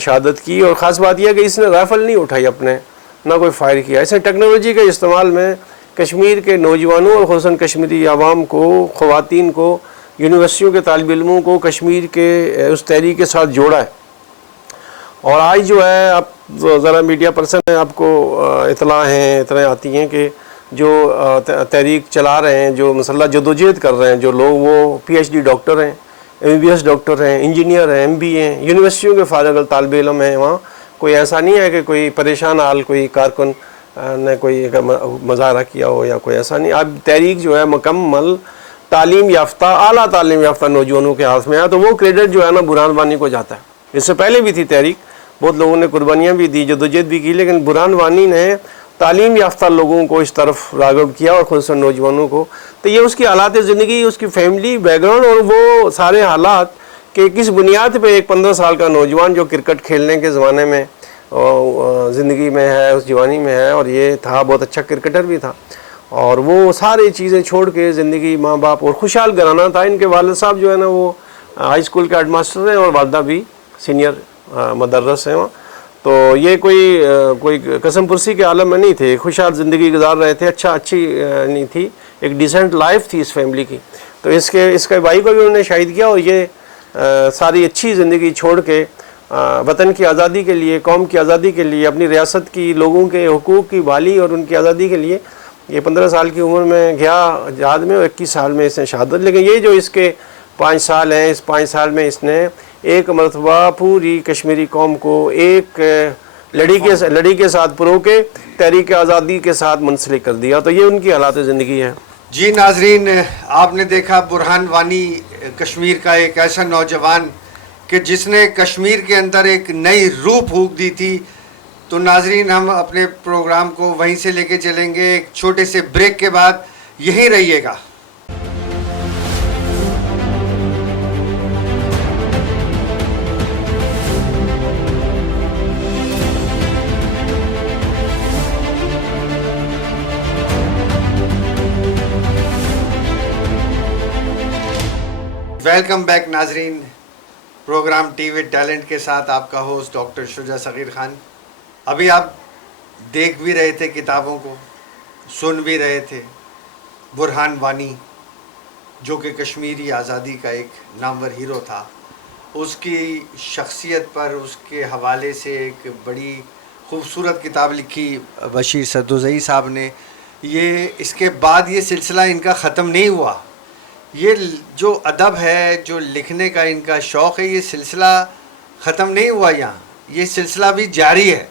شہادت کی. اور خاص بات یہ ہے کہ اس نے رائفل نہیں اٹھائی اپنے، نہ کوئی فائر کیا. اس نے ٹیکنالوجی کے استعمال میں کشمیر کے نوجوانوں اور خصوصاً کشمیری عوام کو، خواتین کو، یونیورسٹیوں کے طالب علموں کو کشمیر کے اس تحریک کے ساتھ جوڑا ہے. اور آج جو ہے آپ ذرا میڈیا پرسن ہیں، آپ کو اطلاع آتی ہیں کہ جو تحریک چلا رہے ہیں، جو مسلح جدوجہد کر رہے ہیں جو لوگ، وہ PhD ڈاکٹر ہیں، MBBS ڈاکٹر ہیں، انجینئر ہیں، MBA ہیں، یونیورسٹیوں کے فارغ طالب علم ہیں. وہاں کوئی ایسا نہیں ہے کہ کوئی پریشان حال کوئی کارکن نے کوئی مظاہرہ کیا ہو یا کوئی ایسا نہیں. اب تحریک جو ہے مکمل تعلیم یافتہ، اعلیٰ تعلیم یافتہ نوجوانوں کے ہاتھ میں ہے. تو وہ کریڈٹ جو ہے نا برہان وانی کو جاتا ہے. اس سے پہلے بھی تھی تحریک، بہت لوگوں نے قربانیاں بھی دی، جدوجہد بھی کی، لیکن برہان وانی نے تعلیم یافتہ لوگوں کو اس طرف راغب کیا، اور خصوصاً نوجوانوں کو. تو یہ اس کی حالات زندگی، اس کی فیملی بیک گراؤنڈ، اور وہ سارے حالات کہ کس بنیاد پہ ایک 15 سال کا نوجوان جو کرکٹ کھیلنے کے زمانے میں زندگی میں ہے، اس جوانی میں ہے، اور یہ تھا بہت اچھا کرکٹر بھی تھا، اور وہ ساری چیزیں چھوڑ کے زندگی، ماں باپ، اور خوشحال گھرانہ تھا. ان کے والد صاحب جو ہے نا وہ ہائی اسکول کے ہیڈ ماسٹر ہیں، اور والدہ بھی سینئر مدرس ہیں وہاں. تو یہ کوئی قسم پرسی کے عالم میں نہیں تھے، خوشحال زندگی گزار رہے تھے. اچھی نہیں تھی، ایک ڈیسنٹ لائف تھی اس فیملی کی. تو اس کے بھائی کو بھی انہوں نے شہید کیا، اور یہ ساری اچھی زندگی چھوڑ کے وطن کی آزادی کے لیے، قوم کی آزادی کے لیے، اپنی ریاست کی لوگوں کے حقوق کی بحالی اور ان کی آزادی کے لیے یہ 15 سال کی عمر میں گیا جہاد میں، اور 21 سال میں اس نے شہادت. لیکن یہ جو اس کے 5 سال ہیں، اس 5 سال میں اس نے ایک مرتبہ پوری کشمیری قوم کو ایک لڑی کے ساتھ پرو کے تحریک آزادی کے ساتھ منسلک کر دیا. تو یہ ان کی حالات زندگی ہے. جی ناظرین، آپ نے دیکھا برہان وانی کشمیر کا ایک ایسا نوجوان کہ جس نے کشمیر کے اندر ایک نئی روح پھونک دی تھی. تو ناظرین، ہم اپنے پروگرام کو وہیں سے لے کے چلیں گے. ایک چھوٹے سے بریک کے بعد یہیں رہیے گا. ویلکم بیک ناظرین، پروگرام ٹی وی ٹیلنٹ کے ساتھ آپ کا ہوسٹ ڈاکٹر شجاع صغیر خان۔ ابھی آپ دیکھ بھی رہے تھے کتابوں کو، سن بھی رہے تھے برہان وانی، جو کہ کشمیری آزادی کا ایک نامور ہیرو تھا۔ اس کی شخصیت پر اس کے حوالے سے ایک بڑی خوبصورت کتاب لکھی بشیر سدوزئی صاحب نے۔ یہ اس کے بعد یہ سلسلہ ان کا ختم نہیں ہوا۔ یہ جو ادب ہے، جو لکھنے کا ان کا شوق ہے، یہ سلسلہ ختم نہیں ہوا یہاں، یہ سلسلہ بھی جاری ہے۔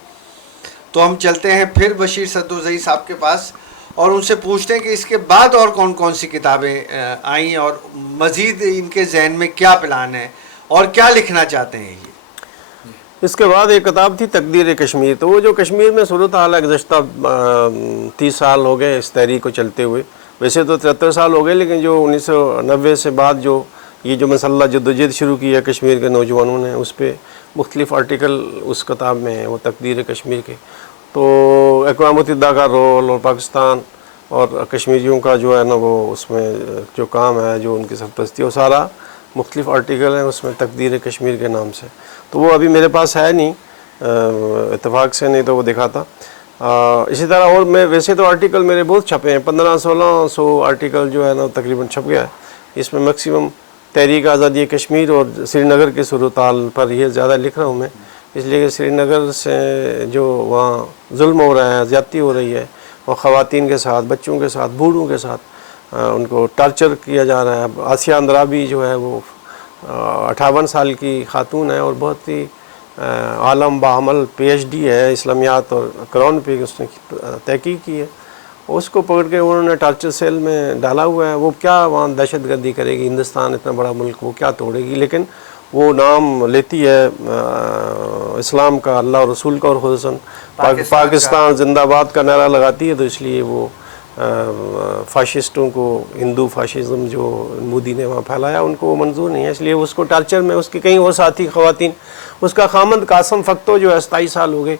تو ہم چلتے ہیں پھر بشیر سدوزئی صاحب کے پاس اور ان سے پوچھتے ہیں کہ اس کے بعد اور کون کون سی کتابیں آئیں اور مزید ان کے ذہن میں کیا پلان ہے اور کیا لکھنا چاہتے ہیں یہ۔ اس کے بعد ایک کتاب تھی تقدیر کشمیر، تو وہ جو کشمیر میں صورتحال ہے، گزشتہ 30 سال ہو گئے اس تحریک کو چلتے ہوئے، ویسے تو 73 سال ہو گئے، لیکن جو 1990 سے بعد جو یہ جو مسلح جدوجہد شروع کی ہے کشمیر کے نوجوانوں نے، اس پہ مختلف آرٹیکل اس کتاب میں ہیں وہ تقدیر کشمیر کے۔ تو اقوام متحدہ کا رول اور پاکستان اور کشمیریوں کا جو ہے نا وہ اس میں جو کام ہے، جو ان کی سرپرستی، وہ سارا مختلف آرٹیکل ہیں اس میں تقدیر کشمیر کے نام سے۔ تو وہ ابھی میرے پاس ہے نہیں، اتفاق سے، نہیں تو وہ دکھاتا۔ اسی طرح اور میں ویسے تو آرٹیکل میرے بہت چھپے ہیں، 1500-1600 آرٹیکل جو ہے نا تقریباً چھپ گیا ہے۔ اس میں میکسیمم تحریک آزادی کشمیر اور سری نگر کے صورتحال پر یہ زیادہ لکھ رہا ہوں میں، اس لیے کہ سری نگر سے جو وہاں ظلم ہو رہا ہے، زیادتی ہو رہی ہے، وہ خواتین کے ساتھ، بچوں کے ساتھ، بوڑھوں کے ساتھ ان کو ٹارچر کیا جا رہا ہے۔ آسیہ اندرابی جو ہے وہ 58 سال کی خاتون ہے اور بہت ہی عالم بعمل PhD ہے اسلامیات اور قرآن پہ اس نے تحقیق کی ہے، اس کو پکڑ کے انہوں نے ٹارچر سیل میں ڈالا ہوا ہے۔ وہ کیا وہاں دہشت گردی کرے گی، ہندوستان اتنا بڑا ملک، وہ کیا توڑے گی، لیکن وہ نام لیتی ہے اسلام کا، اللہ اور رسول کا، اور خصوصاً پاکستان زندہ باد کا نعرہ لگاتی ہے، تو اس لیے وہ فاشسٹوں کو، ہندو فاشزم جو مودی نے وہاں پھیلایا، ان کو وہ منظور نہیں ہے، اس لیے اس کو ٹارچر میں اس کی کئی اور ساتھی خواتین، اس کا خامند قاسم فختو جو ہے 27 سال ہو گئے،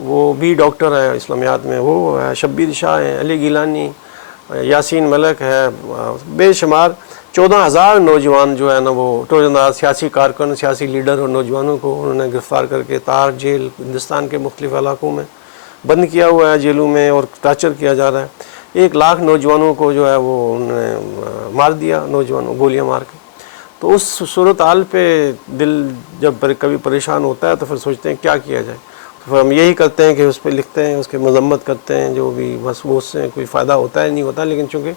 وہ بھی ڈاکٹر ہے اسلامیات میں، وہ ہے شبیر شاہ ہیں، علی گیلانی، یاسین ملک ہے، بے شمار 14,000 نوجوان جو ہے نا وہ 14,000 سیاسی کارکن، سیاسی لیڈر اور نوجوانوں کو انہوں نے گرفتار کر کے تار جیل ہندوستان کے مختلف علاقوں میں بند کیا ہوا ہے، جیلوں میں، اور ٹارچر کیا جا رہا ہے۔ 1 لاکھ نوجوانوں کو جو ہے وہ انہوں نے مار دیا، نوجوانوں گولیاں مار کے۔ تو اس صورتحال پہ دل جب کبھی پریشان ہوتا ہے تو پھر سوچتے ہیں کیا کیا جائے، تو پھر ہم یہی کرتے ہیں کہ اس پہ لکھتے ہیں، اس کی مذمت کرتے ہیں، جو بھی بس وہ اس سے کوئی فائدہ ہوتا ہے نہیں ہوتا، لیکن چونکہ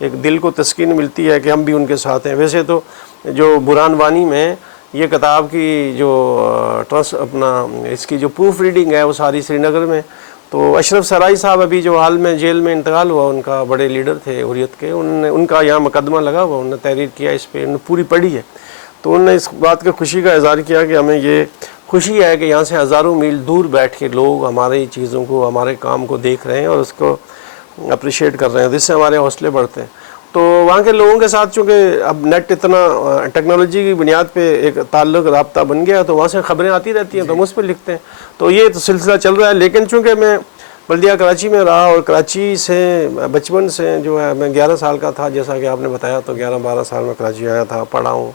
ایک دل کو تسکین ملتی ہے کہ ہم بھی ان کے ساتھ ہیں۔ ویسے تو جو برہان وانی میں یہ کتاب کی جو اس کی جو پروف ریڈنگ ہے وہ ساری سری نگر میں، تو اشرف سرائی صاحب ابھی جو حال میں جیل میں انتقال ہوا، ان کا بڑے لیڈر تھے حریت کے، ان کا یہاں مقدمہ لگا ہوا، انہوں نے تحریر کیا اس پہ، انہوں نے پوری پڑھی ہے، تو انہوں نے اس بات کی خوشی کا اظہار کیا کہ ہمیں یہ خوشی ہے کہ یہاں سے ہزاروں میل دور بیٹھ کے لوگ ہماری چیزوں کو، ہمارے کام کو دیکھ رہے ہیں اور اس کو اپریشیٹ کر رہے ہیں، جس سے ہمارے حوصلے بڑھتے ہیں۔ تو وہاں کے لوگوں کے ساتھ چونکہ اب نیٹ اتنا ٹیکنالوجی کی بنیاد پہ ایک تعلق رابطہ بن گیا، تو وہاں سے خبریں آتی رہتی ہیں، تو ہم اس پہ لکھتے ہیں، تو یہ تو سلسلہ چل رہا ہے۔ لیکن چونکہ میں بلدیہ کراچی میں رہا اور کراچی سے بچپن سے جو ہے میں 11 سال کا تھا، جیسا کہ آپ نے بتایا، تو 11-12 سال میں کراچی آیا تھا، پڑھا ہوں۔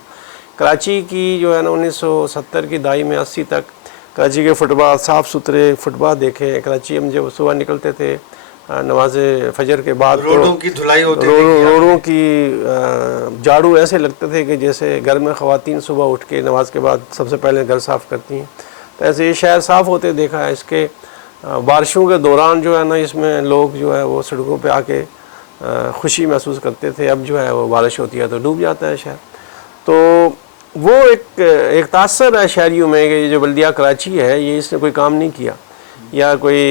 کراچی کی جو ہے نا 1970 کی دہائی میں 80 تک کراچی کے فٹ پاتھ، صاف ستھرے فٹ پاتھ دیکھے۔ کراچی ہم جب صبح نکلتے تھے نماز فجر کے بعد، روڈوں کی دھلائی ہوتی تھی، روڈوں کی جھاڑو ایسے لگتے تھے کہ جیسے گھر میں خواتین صبح اٹھ کے نماز کے بعد سب سے پہلے گھر صاف کرتی ہیں، تو ایسے یہ شہر صاف ہوتے دیکھا ہے۔ اس کے بارشوں کے دوران جو ہے نا اس میں لوگ جو ہے وہ سڑکوں پہ آ کے خوشی محسوس کرتے تھے، اب جو ہے وہ بارش ہوتی ہے تو ڈوب جاتا ہے شہر۔ تو وہ ایک تاثر ہے شہریوں میں کہ یہ جو بلدیہ کراچی ہے، یہ اس نے کوئی کام نہیں کیا، یا کوئی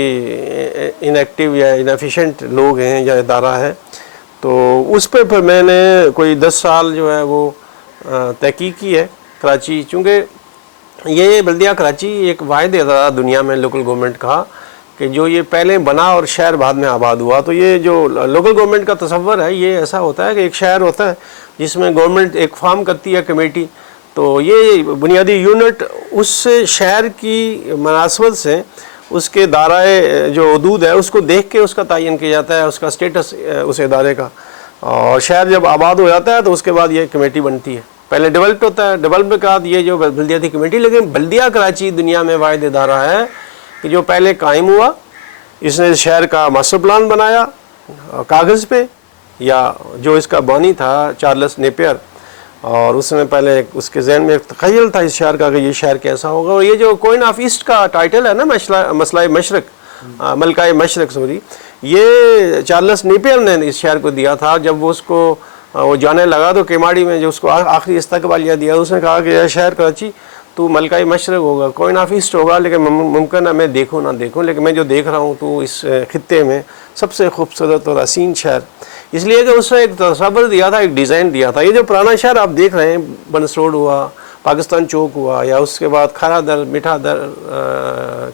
انیکٹیو یا انیفیشینٹ لوگ ہیں یا ادارہ ہے۔ تو اس پہ پھر میں نے کوئی 10 سال جو ہے وہ تحقیق کی ہے کراچی، چونکہ یہ بلدیہ کراچی ایک واحد ادارہ دنیا میں لوکل گورنمنٹ کا کہ جو یہ پہلے بنا اور شہر بعد میں آباد ہوا۔ تو یہ جو لوکل گورنمنٹ کا تصور ہے، یہ ایسا ہوتا ہے کہ ایک شہر ہوتا ہے جس میں گورنمنٹ ایک فارم کرتی ہے کمیٹی، تو یہ بنیادی یونٹ اس شہر کی مناسبت سے اس کے دائرہ جو حدود ہے اس کو دیکھ کے اس کا تعین کیا جاتا ہے، اس کا سٹیٹس اس ادارے کا، اور شہر جب آباد ہو جاتا ہے تو اس کے بعد یہ کمیٹی بنتی ہے۔ پہلے ڈیولپڈ ہوتا ہے، ڈیولپمنٹ کے بعد یہ جو بلدیاتی کمیٹی، لیکن بلدیہ کراچی دنیا میں واحد ادارہ ہے کہ جو پہلے قائم ہوا، اس نے شہر کا ماسٹر پلان بنایا کاغذ پہ، یا جو اس کا بانی تھا چارلس نیپیئر، اور اس نے پہلے اس کے ذہن میں ایک تخیل تھا اس شہر کا کہ یہ شہر کیسا ہوگا. اور یہ جو کوئن آف ایسٹ کا ٹائٹل ہے نا، مسئلہ مشرق، ملکہ مشرق سوری، یہ چارلس نیپیئر نے اس شہر کو دیا تھا. جب وہ اس کو وہ جانے لگا تو کیماڑی میں جو اس کو آخری استقبالیہ دیا، اس نے کہا کہ یہ شہر کراچی تو ملکہ مشرق ہوگا، کوئن آف ایسٹ ہوگا، لیکن ممکن ہے میں دیکھوں نہ دیکھوں، لیکن میں جو دیکھ رہا ہوں تو اس خطے میں سب سے خوبصورت اور حسین شہر، اس لیے کہ اس نے ایک تصور دیا تھا، ایک ڈیزائن دیا تھا. یہ جو پرانا شہر آپ دیکھ رہے ہیں، بنس روڈ ہوا، پاکستان چوک ہوا، یا اس کے بعد کھارا در، میٹھا در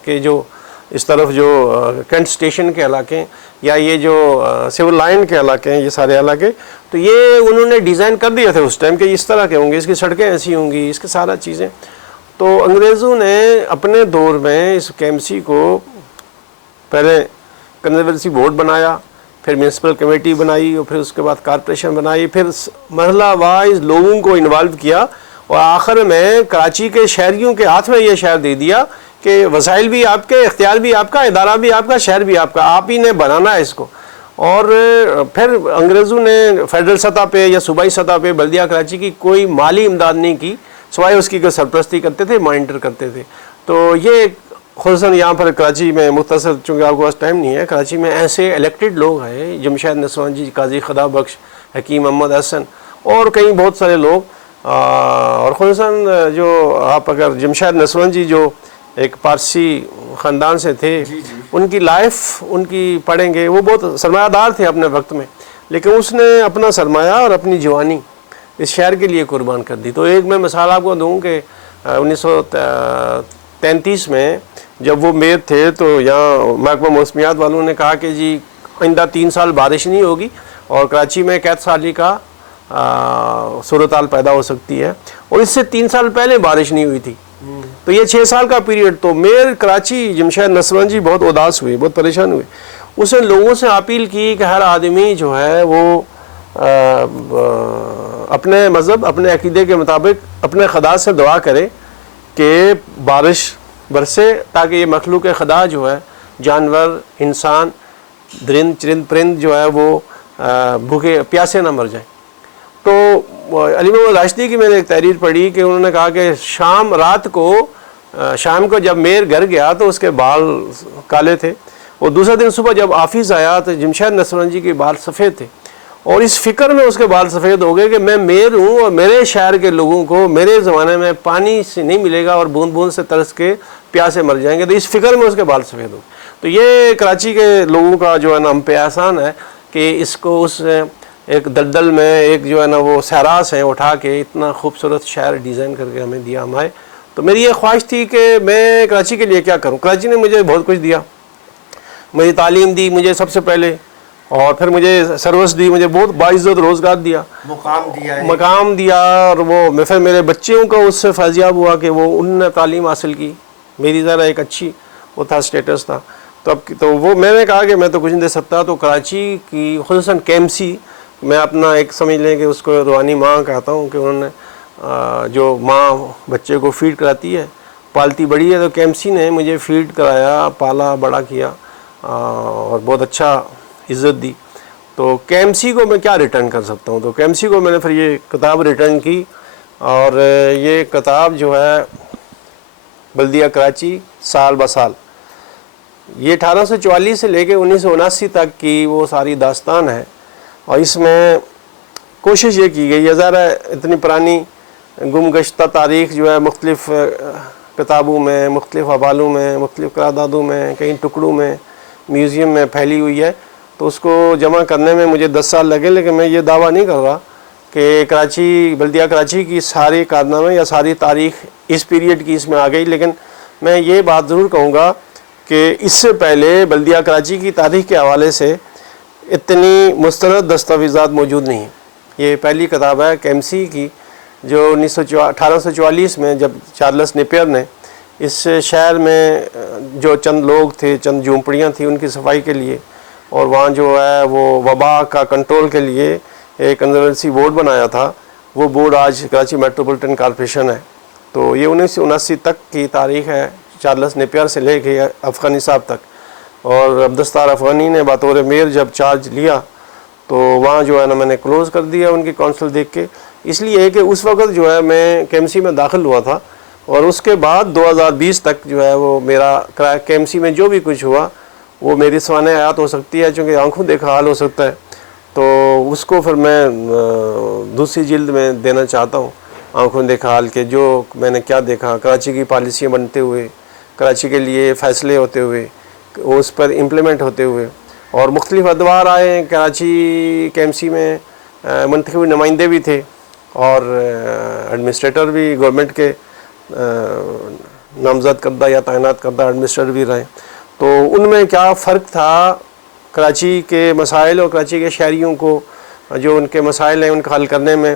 کے جو اس طرف جو کینٹ اسٹیشن کے علاقے، یا یہ جو سول لائن کے علاقے ہیں، یہ سارے علاقے، تو یہ انہوں نے ڈیزائن کر دیا تھا اس ٹائم کہ اس طرح کے ہوں گے، اس کی سڑکیں ایسی ہوں گی، اس کی سارا چیزیں. تو انگریزوں نے اپنے دور میں اس KMC کو پہلے کنزرویسی بورڈ بنایا، پھر میونسپل کمیٹی بنائی، اور پھر اس کے بعد کارپوریشن بنائی، پھر مرحلہ وائز لوگوں کو انوالو کیا، اور آخر میں کراچی کے شہریوں کے ہاتھ میں یہ شہر دے دیا کہ وسائل بھی آپ کے، اختیار بھی آپ کا، ادارہ بھی آپ کا، شہر بھی آپ کا، آپ ہی نے بنانا ہے اس کو. اور پھر انگریزوں نے فیڈرل سطح پہ یا صوبائی سطح پہ بلدیہ کراچی کی کوئی مالی امداد نہیں کی، سوائے اس کی سرپرستی کرتے تھے، مانیٹر کرتے تھے. تو یہ خصوصاً یہاں پر کراچی میں مختصر، چونکہ آپ کے پاس ٹائم نہیں ہے، کراچی میں ایسے الیکٹڈ لوگ ہیں، جمشید نسوان جی، قاضی خدا بخش، حکیم محمد حسن، اور کئی بہت سارے لوگ. اور خصوصاً جو آپ اگر جمشید نسوان جی جو ایک پارسی خاندان سے تھے، ان کی لائف ان کی پڑھیں گے، وہ بہت سرمایہ دار تھے اپنے وقت میں، لیکن اس نے اپنا سرمایہ اور اپنی جوانی اس شہر کے لیے قربان کر دی. تو ایک میں مثال آپ کو دوں کہ 1933 میں جب وہ میر تھے تو یہاں محکمہ موسمیات والوں نے کہا کہ جی آئندہ 3 سال بارش نہیں ہوگی اور کراچی میں قحط سالی کا صورتحال پیدا ہو سکتی ہے، اور اس سے 3 سال پہلے بارش نہیں ہوئی تھی. تو یہ 6 سال کا پیریڈ، تو میر کراچی جمشید نسوان جی بہت اداس ہوئے، بہت پریشان ہوئے. اس نے لوگوں سے اپیل کی کہ ہر آدمی جو ہے وہ اپنے مذہب، اپنے عقیدے کے مطابق اپنے خدا سے دعا کرے کہ بارش برسے، تاکہ یہ مخلوق خدا جو ہے، جانور، انسان، درند، چرند، پرند جو ہے وہ بھوکے پیاسے نہ مر جائیں. تو علی محمد راشدی کی میں نے ایک تحریر پڑھی کہ انہوں نے کہا کہ شام کو جب میر گھر گیا تو اس کے بال کالے تھے، اور دوسرا دن صبح جب آفس آیا تو جمشید نسوان جی کے بال سفید تھے، اور اس فکر میں اس کے بال سفید ہو گئے کہ میں میر ہوں اور میرے شہر کے لوگوں کو میرے زمانے میں پانی سے نہیں ملے گا اور بوند بوند سے ترس کے پیاسے مر جائیں گے. تو اس فکر میں اس کے بال سفید ہو گئے. تو یہ کراچی کے لوگوں کا جو ہے نا ہم پہ احسان ہے کہ اس کو اس ایک دلدل میں ایک جو ہے نا وہ صحرا سے اٹھا کے اتنا خوبصورت شہر ڈیزائن کر کے ہمیں دیا ہمارے. تو میری یہ خواہش تھی کہ میں کراچی کے لیے کیا کروں. کراچی نے مجھے بہت کچھ دیا، میری تعلیم دی مجھے سب سے پہلے، اور پھر مجھے سروس دی، مجھے بہت باعزت روزگار دیا، مقام دیا، اور وہ پھر میرے بچوں کو اس سے فیضیاب ہوا کہ وہ انہوں نے تعلیم حاصل کی، میری ذرا ایک اچھی وہ تھا اسٹیٹس تھا. تو وہ میں نے کہا کہ میں تو کچھ نہیں دے سکتا. تو کراچی کی خصوصاً KMC، میں اپنا ایک سمجھ لیں کہ اس کو روحانی ماں کہتا ہوں کہ انہوں نے جو ماں بچے کو فیڈ کراتی ہے، پالتی بڑی ہے، تو KMC نے مجھے فیڈ کرایا، پالا بڑا کیا، اور بہت اچھا عزت دی. تو KMC کو میں کیا ریٹرن کر سکتا ہوں. تو KMC کو میں نے پھر یہ کتاب ریٹرن کی، اور یہ کتاب جو ہے بلدیہ کراچی سال بسال، یہ 1844 سے لے کے 1979 تک کی وہ ساری داستان ہے. اور اس میں کوشش یہ کی گئی، یہ ظاہر ہے اتنی پرانی گم گشتہ تاریخ جو ہے مختلف کتابوں میں، مختلف حوالوں میں، مختلف قراردادوں میں، کئی ٹکڑوں میں، میوزیم میں پھیلی ہوئی ہے. تو اس کو جمع کرنے میں مجھے 10 سال لگے، لیکن میں یہ دعویٰ نہیں کر رہا کہ کراچی، بلدیہ کراچی کی ساری کارنامے یا ساری تاریخ اس پیریڈ کی اس میں آ گئی. لیکن میں یہ بات ضرور کہوں گا کہ اس سے پہلے بلدیہ کراچی کی تاریخ کے حوالے سے اتنی مستند دستاویزات موجود نہیں ہیں. یہ پہلی کتاب ہے KMC کی، جو 1844 میں جب چارلس نیپیئر نے اس شہر میں جو چند لوگ تھے، چند جھونپڑیاں تھیں، ان کی صفائی کے لیے، اور وہاں جو ہے وہ وبا کا کنٹرول کے لیے ایک کنزرویسی بورڈ بنایا تھا. وہ بورڈ آج کراچی میٹروپولیٹن کارپوریشن ہے. تو یہ 1979 تک کی تاریخ ہے, چارلس نیپیئر سے لے کے افغانی صاحب تک. اور عبدالستار افغانی نے بطور میئر جب چارج لیا تو وہاں جو ہے نا میں نے کلوز کر دیا ان کی کونسل دیکھ کے. اس لیے کہ اس وقت جو ہے میں کے ایم سی میں داخل ہوا تھا, اور اس کے بعد 2020 تک جو ہے وہ میرا کے ایم سی میں جو بھی کچھ ہوا وہ میری سوانح حیات ہو سکتی ہے, چونکہ آنکھوں دیکھا حال ہو سکتا ہے. تو اس کو پھر میں دوسری جلد میں دینا چاہتا ہوں, آنکھوں دیکھا حال کے جو میں نے کیا دیکھا کراچی کی پالیسیاں بنتے ہوئے, کراچی کے لیے فیصلے ہوتے ہوئے, اس پر امپلیمنٹ ہوتے ہوئے. اور مختلف ادوار آئے ہیں کراچی کے ایم سی میں, منتخب نمائندے بھی تھے اور ایڈمنسٹریٹر بھی گورنمنٹ کے نامزد کردہ یا تعینات کردہ ایڈمنسٹریٹر بھی رہے. تو ان میں کیا فرق تھا کراچی کے مسائل اور کراچی کے شہریوں کو جو ان کے مسائل ہیں ان کا حل کرنے میں,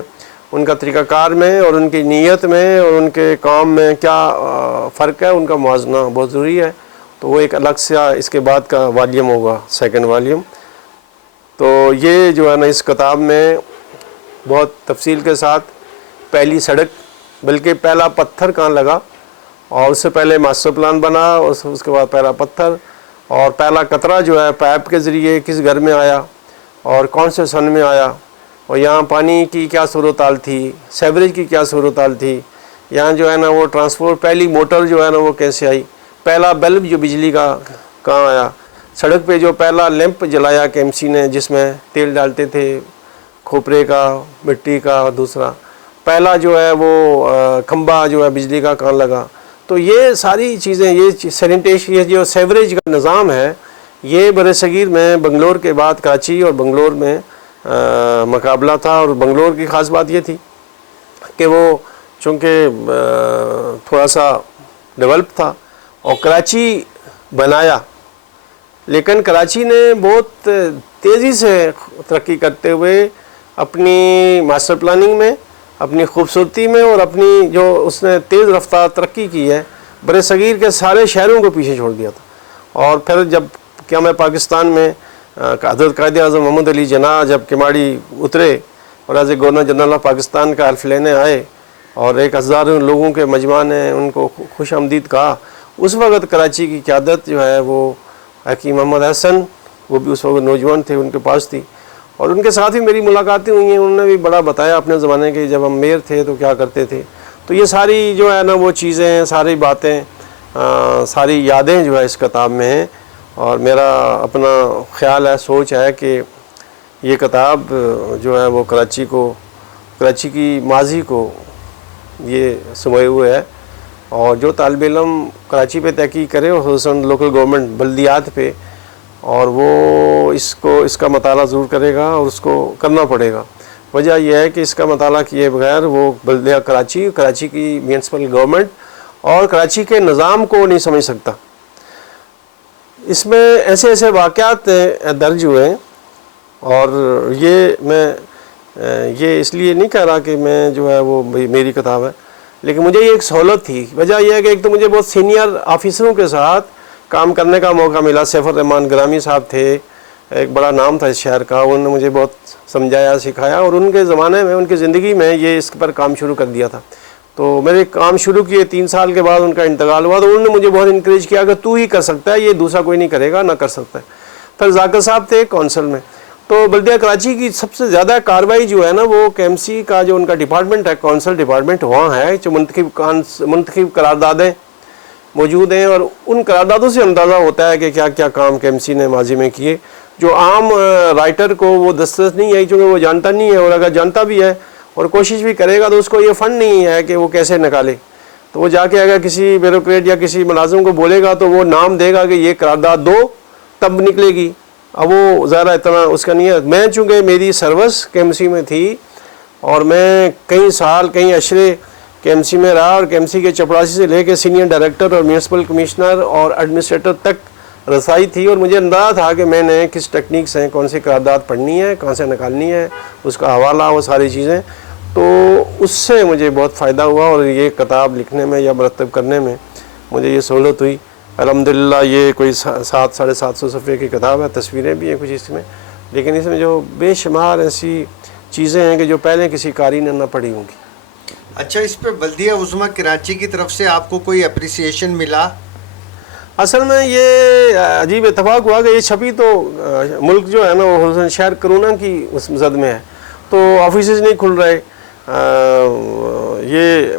ان کا طریقہ کار میں اور ان کی نیت میں اور ان کے کام میں کیا فرق ہے, ان کا موازنہ بہت ضروری ہے. تو وہ ایک الگ سے اس کے بعد کا والیوم ہوگا, سیکنڈ والیوم. تو یہ جو ہے نا اس کتاب میں بہت تفصیل کے ساتھ پہلی سڑک, بلکہ پہلا پتھر کہاں لگا, اور اس سے پہلے ماسٹر پلان بنا, اور اس کے بعد پہلا پتھر, اور پہلا قطرہ جو ہے پائپ کے ذریعے کس گھر میں آیا اور کون سے سن میں آیا, اور یہاں پانی کی کیا صورتحال تھی, سیوریج کی کیا صورتحال تھی, یہاں جو ہے نا وہ ٹرانسپورٹ پہلی موٹر جو ہے نا وہ کیسے آئی, پہلا بلب جو بجلی کا کہاں آیا, سڑک پہ جو پہلا لیمپ جلایا کے ایم سی نے جس میں تیل ڈالتے تھے کھوپرے کا, مٹی کا, دوسرا پہلا جو ہے وہ کھمبا جو ہے بجلی کا کہاں لگا. تو یہ ساری چیزیں, یہ سینیٹیشن, یہ جو سیوریج کا نظام ہے, یہ بر صغیر میں بنگلور کے بعد کراچی اور بنگلور میں مقابلہ تھا. اور بنگلور کی خاص بات یہ تھی کہ وہ چونکہ تھوڑا سا ڈیولپ تھا اور کراچی بنایا, لیکن کراچی نے بہت تیزی سے ترقی کرتے ہوئے اپنی ماسٹر پلاننگ میں, اپنی خوبصورتی میں اور اپنی جو اس نے تیز رفتار ترقی کی ہے بر صغیر کے سارے شہروں کو پیچھے چھوڑ دیا تھا. اور پھر جب کیا میں پاکستان میں حضرت قائد اعظم محمد علی جناح جب کماڑی اترے اور as a governor general of Pakistan کا حلف لینے آئے اور 1000 لوگوں کے مجمع نے ان کو خوش آمدید کہا, اس وقت کراچی کی قیادت جو ہے وہ حکیم محمد حسن, وہ بھی اس وقت نوجوان تھے, ان کے پاس تھی. اور ان کے ساتھ ہی میری ملاقاتیں ہوئی ہیں, انہوں نے بھی بڑا بتایا اپنے زمانے کے جب ہم میئر تھے تو کیا کرتے تھے. تو یہ ساری جو ہے نا وہ چیزیں, ساری باتیں, ساری یادیں جو ہے اس کتاب میں ہیں. اور میرا اپنا خیال ہے, سوچ ہے کہ یہ کتاب جو ہے وہ کراچی کی ماضی کو یہ سموئے ہوئے ہے. اور جو طالب علم کراچی پہ تحقیق کرے اور خصوصاً لوکل گورنمنٹ بلدیات پہ, اور وہ اس کا مطالعہ ضرور کرے گا اور اس کو کرنا پڑے گا. وجہ یہ ہے کہ اس کا مطالعہ کیے بغیر وہ بلدیہ کراچی کی میونسپل گورنمنٹ اور کراچی کے نظام کو نہیں سمجھ سکتا. اس میں ایسے ایسے واقعات درج ہوئے ہیں, اور یہ اس لیے نہیں کہہ رہا کہ میں جو ہے وہ میری کتاب ہے, لیکن مجھے یہ ایک سہولت تھی. وجہ یہ ہے کہ ایک تو مجھے بہت سینئر آفیسروں کے ساتھ کام کرنے کا موقع ملا. سیف الرحمان گرامی صاحب تھے, ایک بڑا نام تھا اس شہر کا, انہوں نے مجھے بہت سمجھایا سکھایا, اور ان کے زمانے میں ان کی زندگی میں یہ اس پر کام شروع کر دیا تھا. تو میرے کام شروع کیے, 3 سال کے بعد ان کا انتقال ہوا, تو انہوں نے مجھے بہت انکریج کیا کہ تو ہی کر سکتا ہے, یہ دوسرا کوئی نہیں کرے گا, نہ کر سکتا ہے. پھر ذاکر صاحب تھے کونسل میں. تو بلدیہ کراچی کی سب سے زیادہ کارروائی جو ہے نا وہ کے ایم سی کا جو ان کا ڈپارٹمنٹ ہے, کونسل ڈپارٹمنٹ, وہاں ہے جو منتخب قراردادیں موجود ہیں, اور ان قراردادوں سے اندازہ ہوتا ہے کہ کیا کیا کام کے ایم سی نے ماضی میں کیے, جو عام رائٹر کو وہ دسترس نہیں ہے, چونکہ وہ جانتا نہیں ہے, اور اگر جانتا بھی ہے اور کوشش بھی کرے گا تو اس کو یہ فنڈ نہیں ہے کہ وہ کیسے نکالے. تو وہ جا کے اگر کسی بیوروکریٹ یا کسی ملازم کو بولے گا تو وہ نام دے گا کہ یہ قرارداد دو, تب نکلے گی. اب وہ ذرا اتنا اس کا نہیں ہے. میں چونکہ میری سروس کے ایم سی میں تھی اور میں کئی سال کئی اشرے کے ایم سی میں رہا, اور کے ایم سی کے چپراسی سے لے کے سینئر ڈائریکٹر اور میونسپل کمشنر اور ایڈمنسٹریٹر تک رسائی تھی, اور مجھے اندازہ تھا کہ میں نے کس ٹیکنیکس ہیں, کون سی قرارداد پڑھنی ہے, کہاں سے نکالنی ہے, اس کا حوالہ, وہ ساری چیزیں. تو اس سے مجھے بہت فائدہ ہوا, اور یہ کتاب لکھنے میں یا مرتب کرنے میں مجھے یہ سہولت ہوئی. الحمدللہ یہ کوئی 700-750 صفحے کی کتاب ہے, تصویریں بھی ہیں کچھ اس میں, لیکن اس میں جو بے شمار ایسی چیزیں ہیں کہ جو پہلے کسی قاری نے نہ پڑھی ہوں گی. اچھا، اس پہ بلدیہ عظمیٰ کراچی کی طرف سے آپ کو کوئی اپریسیشن ملا؟ اصل میں یہ عجیب اتفاق ہوا کہ یہ چھپی تو ملک جو ہے نا وہ حسن شہر کرونا کی اس زد میں ہے، تو آفیسز نہیں کھل رہے. یہ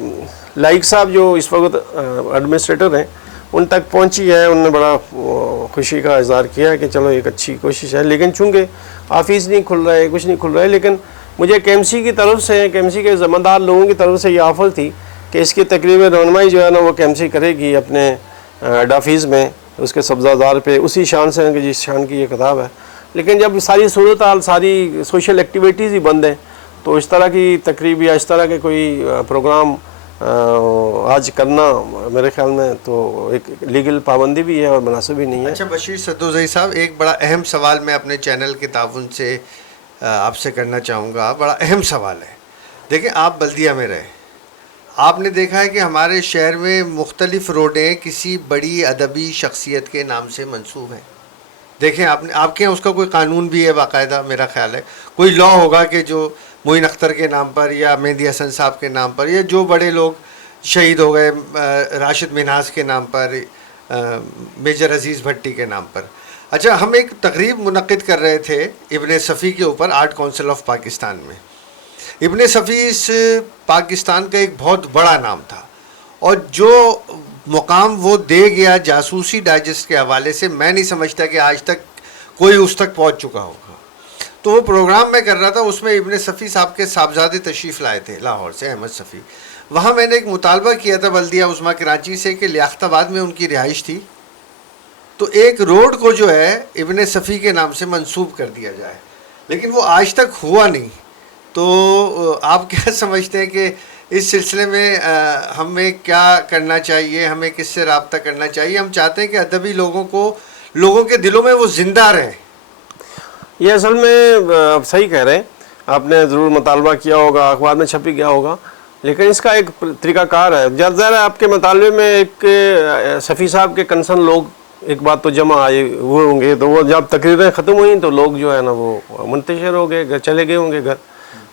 لائق صاحب جو اس وقت ایڈمنسٹریٹر ہیں ان تک پہنچی ہے، انہوں نے بڑا خوشی کا اظہار کیا ہے کہ چلو ایک اچھی کوشش ہے، لیکن چونکہ آفس نہیں کھل رہے، کچھ نہیں کھل رہے. لیکن مجھے کے ایم سی کی طرف سے، کے ایم سی کے ذمہ دار لوگوں کی طرف سے یہ آفر تھی کہ اس کی تقریباً رہنمائی جو ہے نا وہ کے ایم سی کرے گی اپنے ہیڈ آفس میں، اس کے سبزہ زار پہ، اسی شان سے کہ جس شان کی یہ کتاب ہے. لیکن جب ساری صورتحال، ساری سوشل ایکٹیویٹیز ہی بند ہیں، تو اس طرح کی تقریب یا اس طرح کے کوئی پروگرام آج کرنا میرے خیال میں تو ایک لیگل پابندی بھی ہے اور مناسب بھی نہیں ہے. اچھا بشیر سدوزئی صاحب، ایک بڑا اہم سوال میں اپنے چینل کے تعاون سے آپ سے کرنا چاہوں گا. بڑا اہم سوال ہے. دیکھیں، آپ بلدیہ میں رہے، آپ نے دیکھا ہے کہ ہمارے شہر میں مختلف روڈیں کسی بڑی ادبی شخصیت کے نام سے منسوب ہیں. دیکھیں، آپ کے یہاں اس کا کوئی قانون بھی ہے باقاعدہ، میرا خیال ہے کوئی لا ہوگا کہ جو معین اختر کے نام پر یا مہندی حسن صاحب کے نام پر، یا جو بڑے لوگ شہید ہو گئے راشد مناز کے نام پر، میجر عزیز بھٹی کے نام پر. اچھا، ہم ایک تقریب منعقد کر رہے تھے ابن صفی کے اوپر آرٹ کونسل آف پاکستان میں. ابن صفی اس پاکستان کا ایک بہت بڑا نام تھا، اور جو مقام وہ دے گیا جاسوسی ڈائجسٹ کے حوالے سے، میں نہیں سمجھتا کہ آج تک کوئی اس تک پہنچ چکا ہوگا. تو وہ پروگرام میں کر رہا تھا، اس میں ابن صفی صاحب کے صاحبزادے تشریف لائے تھے لاہور سے، احمد صفی. وہاں میں نے ایک مطالبہ کیا تھا بلدیہ عظمیٰ کراچی سے کہ لیاقت آباد میں ان کی رہائش تھی، تو ایک روڈ کو جو ہے ابن صفی کے نام سے منسوب کر دیا جائے، لیکن وہ آج تک ہوا نہیں. تو آپ کیا سمجھتے ہیں کہ اس سلسلے میں ہمیں کیا کرنا چاہیے، ہمیں کس سے رابطہ کرنا چاہیے؟ ہم چاہتے ہیں کہ ادبی لوگوں کے دلوں میں وہ زندہ رہیں. یہ اصل میں آپ صحیح کہہ رہے ہیں، آپ نے ضرور مطالبہ کیا ہوگا، اخبار میں چھپی گیا ہوگا، لیکن اس کا ایک طریقہ کار ہے. ظاہر ہے آپ کے مطالبے میں ایک صفی صاحب کے کنسرن لوگ ایک بات تو جمع آئے ہوئے ہوں گے، تو وہ جب تقریریں ختم ہوئیں تو لوگ جو ہے نا وہ منتشر ہو گئے، گھر چلے گئے ہوں گے، گھر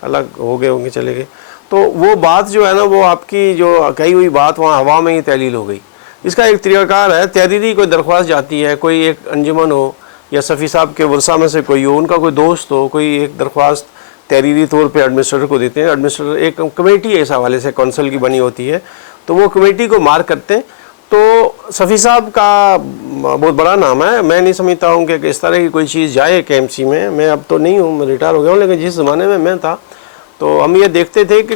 الگ ہو گئے ہوں گے، چلے گئے. تو وہ بات جو ہے نا وہ آپ کی جو کہی ہوئی بات وہاں ہوا میں ہی تعلیل ہو گئی. اس کا ایک طریقہ کار ہے، تحریری کوئی درخواست جاتی ہے، کوئی ایک انجمن ہو یا صفی صاحب کے ورثہ میں سے کوئی ہو، ان کا کوئی دوست ہو، کوئی ایک درخواست تحریری طور پہ ایڈمنسٹریٹر کو دیتے ہیں. ایڈمنسٹریٹر ایک کمیٹی ہے اس حوالے سے کونسل کی بنی ہوتی ہے، تو وہ کمیٹی کو مارک کرتے ہیں. تو صفی صاحب کا بہت بڑا نام ہے، میں نہیں سمجھتا ہوں کہ اس طرح کی کوئی چیز جائے کے ایم سی میں. میں اب تو نہیں ہوں، میں ریٹائر ہو گیا ہوں، لیکن جس زمانے میں تھا تو ہم یہ دیکھتے تھے کہ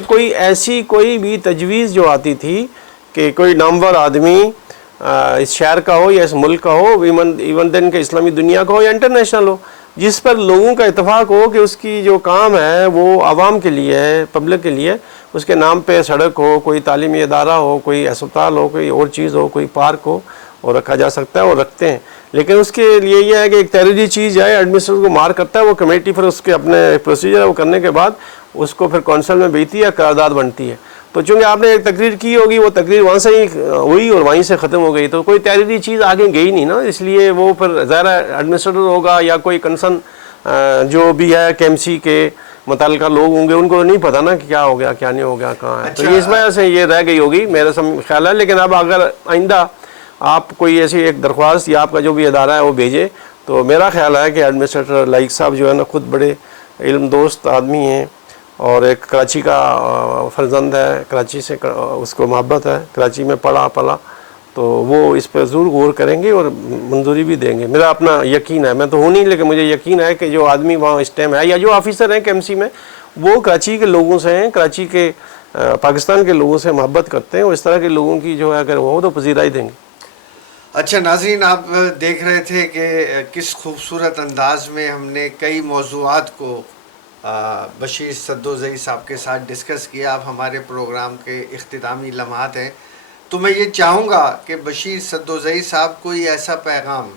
کوئی بھی تجویز جو آتی تھی کہ کوئی نامور آدمی اس شہر کا ہو یا اس ملک کا ہو، ایون دین کہ اسلامی دنیا کا ہو یا انٹرنیشنل ہو، جس پر لوگوں کا اتفاق ہو کہ اس کی جو کام ہے وہ عوام کے لیے ہے، پبلک کے لیے، اس کے نام پہ سڑک ہو، کوئی تعلیمی ادارہ ہو، کوئی اسپتال ہو، کوئی اور چیز ہو، کوئی پارک ہو، اور رکھا جا سکتا ہے اور رکھتے ہیں. لیکن اس کے لیے یہ ہے کہ ایک تحریری چیز جائے، ایڈمنسٹریٹر کو مار کرتا ہے، وہ کمیٹی پھر اس کے اپنے پروسیجر ہے وہ کرنے کے بعد اس کو پھر کونسل میں بھیجتی ہے، قرارداد بنتی ہے. تو چونکہ آپ نے ایک تقریر کی ہوگی، وہ تقریر وہاں سے ہی ہوئی اور وہیں سے ختم ہو گئی، تو کوئی تحریری چیز آگے گئی نہیں نا. اس لیے وہ پھر ظاہر ایڈمنسٹریٹر ہوگا یا کوئی کنسرن جو بھی ہے کے ایم سی کے متعلقہ لوگ ہوں گے، ان کو نہیں پتہ نا کہ کیا ہو گیا، کیا نہیں ہو گیا، کہاں ہے. تو اس وجہ سے یہ رہ گئی ہوگی میرا خیال ہے. لیکن اب اگر آئندہ آپ کوئی ایسی ایک درخواست یا آپ کا جو بھی ادارہ ہے وہ بھیجے، تو میرا خیال ہے کہ ایڈمنسٹریٹر لائق صاحب جو ہے نا خود بڑے علم دوست آدمی ہیں، اور ایک کراچی کا فرزند ہے، کراچی سے اس کو محبت ہے، کراچی میں پڑھا پلا، تو وہ اس پہ ضرور غور کریں گے اور منظوری بھی دیں گے. میرا اپنا یقین ہے، میں تو ہوں نہیں لیکن مجھے یقین ہے کہ جو آدمی وہاں اس ٹائم ہے یا جو آفیسر ہیں کے ایم سی میں، وہ کراچی کے لوگوں سے ہیں، کراچی کے پاکستان کے لوگوں سے محبت کرتے ہیں، اور اس طرح کے لوگوں کی جو ہے اگر وہ تو پذیرائی دیں گے. اچھا ناظرین، آپ دیکھ رہے تھے کہ کس خوبصورت انداز میں ہم نے کئی موضوعات کو بشیر سدوزئی صاحب کے ساتھ ڈسکس کیا. اب ہمارے پروگرام کے اختتامی لمحات ہیں، تو میں یہ چاہوں گا کہ بشیر سدوزئی صاحب کوئی ایسا پیغام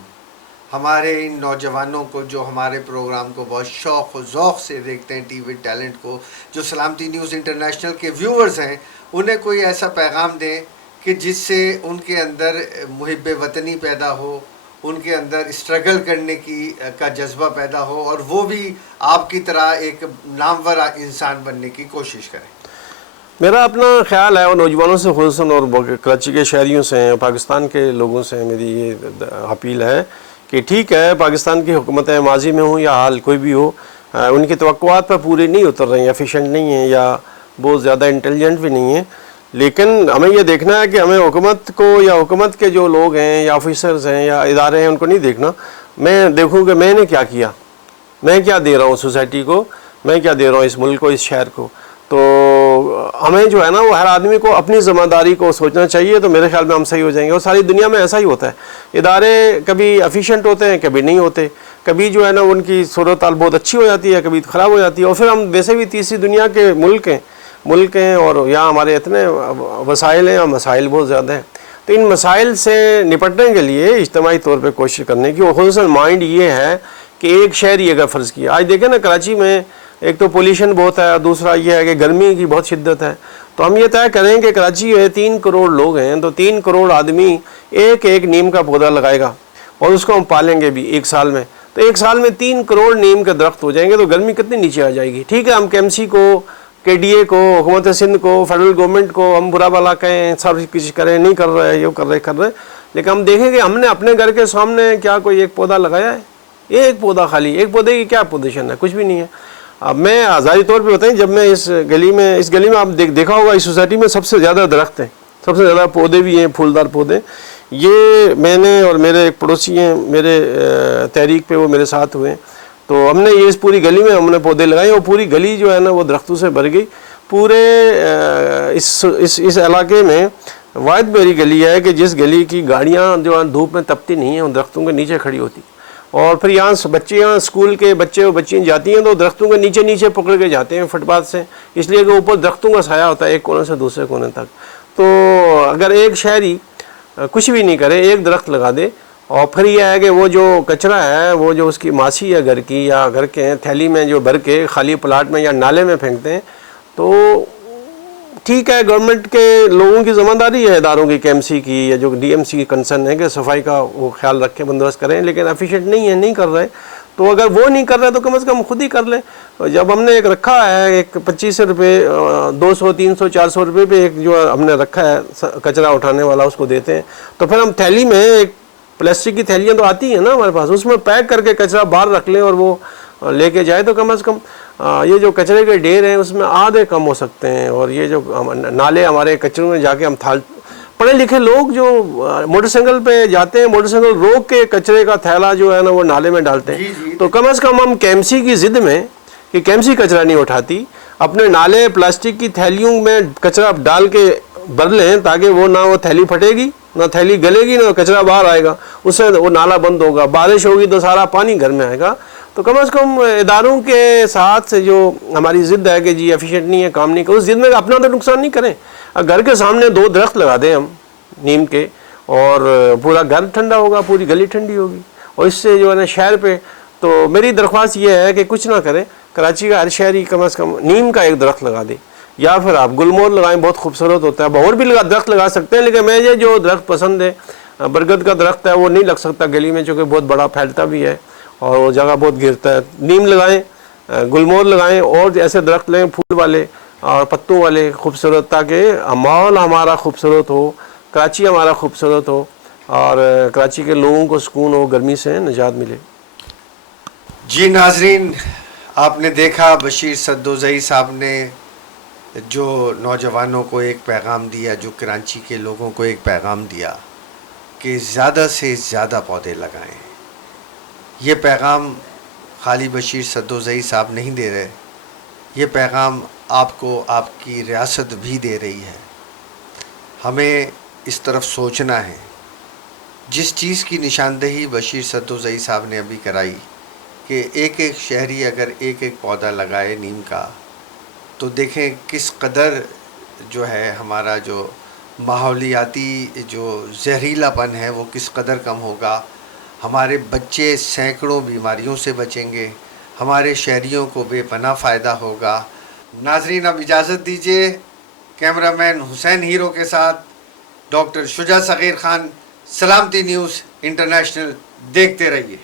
ہمارے ان نوجوانوں کو جو ہمارے پروگرام کو بہت شوق و ذوق سے دیکھتے ہیں، ٹی وی ٹیلنٹ کو، جو سلامتی نیوز انٹرنیشنل کے ویورز ہیں، انہیں کوئی ایسا پیغام دیں کہ جس سے ان کے اندر محب وطنی پیدا ہو، ان کے اندر اسٹرگل کرنے کا جذبہ پیدا ہو اور وہ بھی آپ کی طرح ایک نامور انسان بننے کی کوشش کریں؟ میرا اپنا خیال ہے اور نوجوانوں سے خصوصاً اور کراچی کے شہریوں سے پاکستان کے لوگوں سے میری یہ اپیل ہے کہ ٹھیک ہے پاکستان کی حکومتیں ماضی میں ہوں یا حال کوئی بھی ہو ان کی توقعات پر پورے نہیں اتر رہی ہیں، ایفیشینٹ نہیں ہیں یا بہت زیادہ انٹیلیجنٹ بھی نہیں ہیں، لیکن ہمیں یہ دیکھنا ہے کہ ہمیں حکومت کو یا حکومت کے جو لوگ ہیں یا آفیسرز ہیں یا ادارے ہیں ان کو نہیں دیکھنا. میں دیکھوں کہ میں نے کیا کیا، میں کیا دے رہا ہوں سوسائٹی کو، میں کیا دے رہا ہوں اس ملک کو، اس شہر کو. تو ہمیں جو ہے نا وہ ہر آدمی کو اپنی ذمہ داری کو سوچنا چاہیے. تو میرے خیال میں ہم صحیح ہو جائیں گے. اور ساری دنیا میں ایسا ہی ہوتا ہے، ادارے کبھی ایفیشینٹ ہوتے ہیں کبھی نہیں ہوتے، کبھی جو ہے نا ان کی صورتحال بہت اچھی ہو جاتی ہے کبھی خراب ہو جاتی ہے. اور پھر ہم ویسے بھی تیسری دنیا کے ملک ہیں اور یہاں ہمارے اتنے وسائل ہیں اور مسائل بہت زیادہ ہیں. تو ان مسائل سے نپٹنے کے لیے اجتماعی طور پہ کوشش کرنے کی، اور خصوصاً مائنڈ یہ ہے کہ ایک شہری اگر فرض کیا، آج دیکھیں نا کراچی میں ایک تو پولیوشن بہت ہے، دوسرا یہ ہے کہ گرمی کی بہت شدت ہے. تو ہم یہ طے کریں کہ کراچی میں 3 کروڑ لوگ ہیں تو 3 کروڑ آدمی ایک نیم کا پودا لگائے گا اور اس کو ہم پالیں گے بھی 1 سال میں. تو 1 سال میں 3 کروڑ نیم کے درخت ہو جائیں گے تو گرمی کتنی نیچے آ جائے گی. ٹھیک ہے ہم KMC کو، KDA کو، حکومت سندھ کو، فیڈرل گورنمنٹ کو ہم برا بھلا کہیں، سب کچھ کریں، نہیں کر رہے، یہ کر رہے، لیکن ہم دیکھیں کہ ہم نے اپنے گھر کے سامنے کیا کوئی ایک پودا لگایا ہے؟ ایک پودا خالی، ایک پودے کی کیا پوزیشن ہے؟ کچھ بھی نہیں ہے. اب میں آزادی طور پہ بتائیں، جب میں اس گلی میں آپ دیکھا ہوگا اس سوسائٹی میں سب سے زیادہ درخت ہیں، سب سے زیادہ پودے بھی ہیں، پھولدار پودے. یہ میں نے اور میرے ایک پڑوسی ہیں میرے تحریک پہ، وہ میرے ساتھ ہوئے، تو ہم نے یہ اس پوری گلی میں ہم نے پودے لگائے اور پوری گلی جو ہے نا وہ درختوں سے بھر گئی. پورے اس علاقے میں واحد میری گلی ہے کہ جس گلی کی گاڑیاں جو دھوپ میں تپتی نہیں ہیں ان درختوں کے نیچے کھڑی ہوتی. اور پھر یہاں اسکول کے بچے اور بچیاں جاتی ہیں تو درختوں کے نیچے پکڑ کے جاتے ہیں فٹ پاتھ سے، اس لیے کہ اوپر درختوں کا سایہ ہوتا ہے ایک کونے سے دوسرے کونے تک. تو اگر ایک شہری کچھ بھی نہیں کرے، ایک درخت لگا دے، اور پھر یہ ہے کہ وہ جو کچرا ہے وہ جو اس کی ماسی ہے گھر کی یا گھر کے تھیلی میں جو بھر کے خالی پلاٹ میں یا نالے میں پھینکتے ہیں، تو ٹھیک ہے گورنمنٹ کے لوگوں کی ذمہ داری ہے، اداروں کی، KMC کی یا جو DMC کی کنسرن ہے کہ صفائی کا وہ خیال رکھیں، بندوبست کریں، لیکن ایفیشینٹ نہیں ہے، نہیں کر رہے. تو اگر وہ نہیں کر رہے تو کم از کم خود ہی کر لیں. جب ہم نے ایک رکھا ہے ایک 25 روپے 200 300 400 روپے پہ ایک جو ہم نے رکھا ہے کچرا اٹھانے والا، اس کو دیتے ہیں. تو پھر ہم تھیلی میں ایک پلاسٹک کی تھیلیاں تو آتی ہیں نا ہمارے پاس، اس میں پیک کر کے کچرا باہر رکھ لیں اور وہ لے کے جائے تو کم از کم یہ جو کچرے کے ڈھیر ہیں اس میں آدھے کم ہو سکتے ہیں. اور یہ جو نالے ہمارے کچروں میں جا کے ہم پڑھے لکھے لوگ جو موٹر سائیکل پہ جاتے ہیں، موٹر سائیکل روک کے کچرے کا تھیلا جو ہے نا وہ نالے میں ڈالتے ہیں. تو کم از کم ہم KMC کی ضد میں کہ KMC کچرا نہیں اٹھاتی، اپنے نالے پلاسٹک کی تھیلیوں میں کچرا ڈال کے بھر لیں تاکہ وہ نہ وہ تھیلی پھٹے گی، نہ تھیلی گلے گی، نہ کچرا باہر آئے گا، اس سے وہ نالا بند ہوگا. بارش ہوگی تو سارا پانی گھر میں آئے گا. تو کم از کم اداروں کے ساتھ سے جو ہماری ضد ہے کہ جی ایفیشینٹ نہیں ہے، کام نہیں کرے، اس ضد میں اپنا تو نقصان نہیں کریں. گھر کے سامنے 2 درخت لگا دیں ہم نیم کے، اور پورا گھر ٹھنڈا ہوگا، پوری گلی ٹھنڈی ہوگی. اور اس سے جو ہے نا شہر پہ، تو میری درخواست یہ ہے کہ کچھ نہ کریں، کراچی کا ہر شہری کم از کم نیم کا ایک درخت لگا دے، یا پھر آپ گلمور لگائیں، بہت خوبصورت ہوتا ہے. اور بھی درخت لگا سکتے ہیں، لیکن مجھے جو درخت پسند ہے برگد کا درخت ہے، وہ نہیں لگ سکتا گلی میں چونکہ بہت بڑا پھیلتا بھی ہے اور وہ جگہ بہت گرتا ہے. نیم لگائیں، گلمور لگائیں، اور ایسے درخت لیں پھول والے اور پتوں والے خوبصورت، تاکہ ماحول ہمارا خوبصورت ہو، کراچی ہمارا خوبصورت ہو اور کراچی کے لوگوں کو سکون ہو، گرمی سے نجات ملے. جی ناظرین، آپ نے دیکھا بشیر صدوزئی صاحب نے جو نوجوانوں کو ایک پیغام دیا، جو کراچی کے لوگوں کو ایک پیغام دیا کہ زیادہ سے زیادہ پودے لگائیں. یہ پیغام خالی بشیر صدوزئی صاحب نہیں دے رہے، یہ پیغام آپ کو آپ کی ریاست بھی دے رہی ہے. ہمیں اس طرف سوچنا ہے. جس چیز کی نشاندہی بشیر صدوزئی صاحب نے ابھی کرائی کہ ایک شہری اگر ایک پودا لگائے نیم کا، تو دیکھیں کس قدر جو ہے ہمارا جو ماحولیاتی جو زہریلا پن ہے وہ کس قدر کم ہوگا. ہمارے بچے سینکڑوں بیماریوں سے بچیں گے، ہمارے شہریوں کو بے پناہ فائدہ ہوگا. ناظرین اب اجازت دیجیے. کیمرہ مین حسین ہیرو کے ساتھ ڈاکٹر شجاع صغیر خان، سلامتی نیوز انٹرنیشنل، دیکھتے رہیے.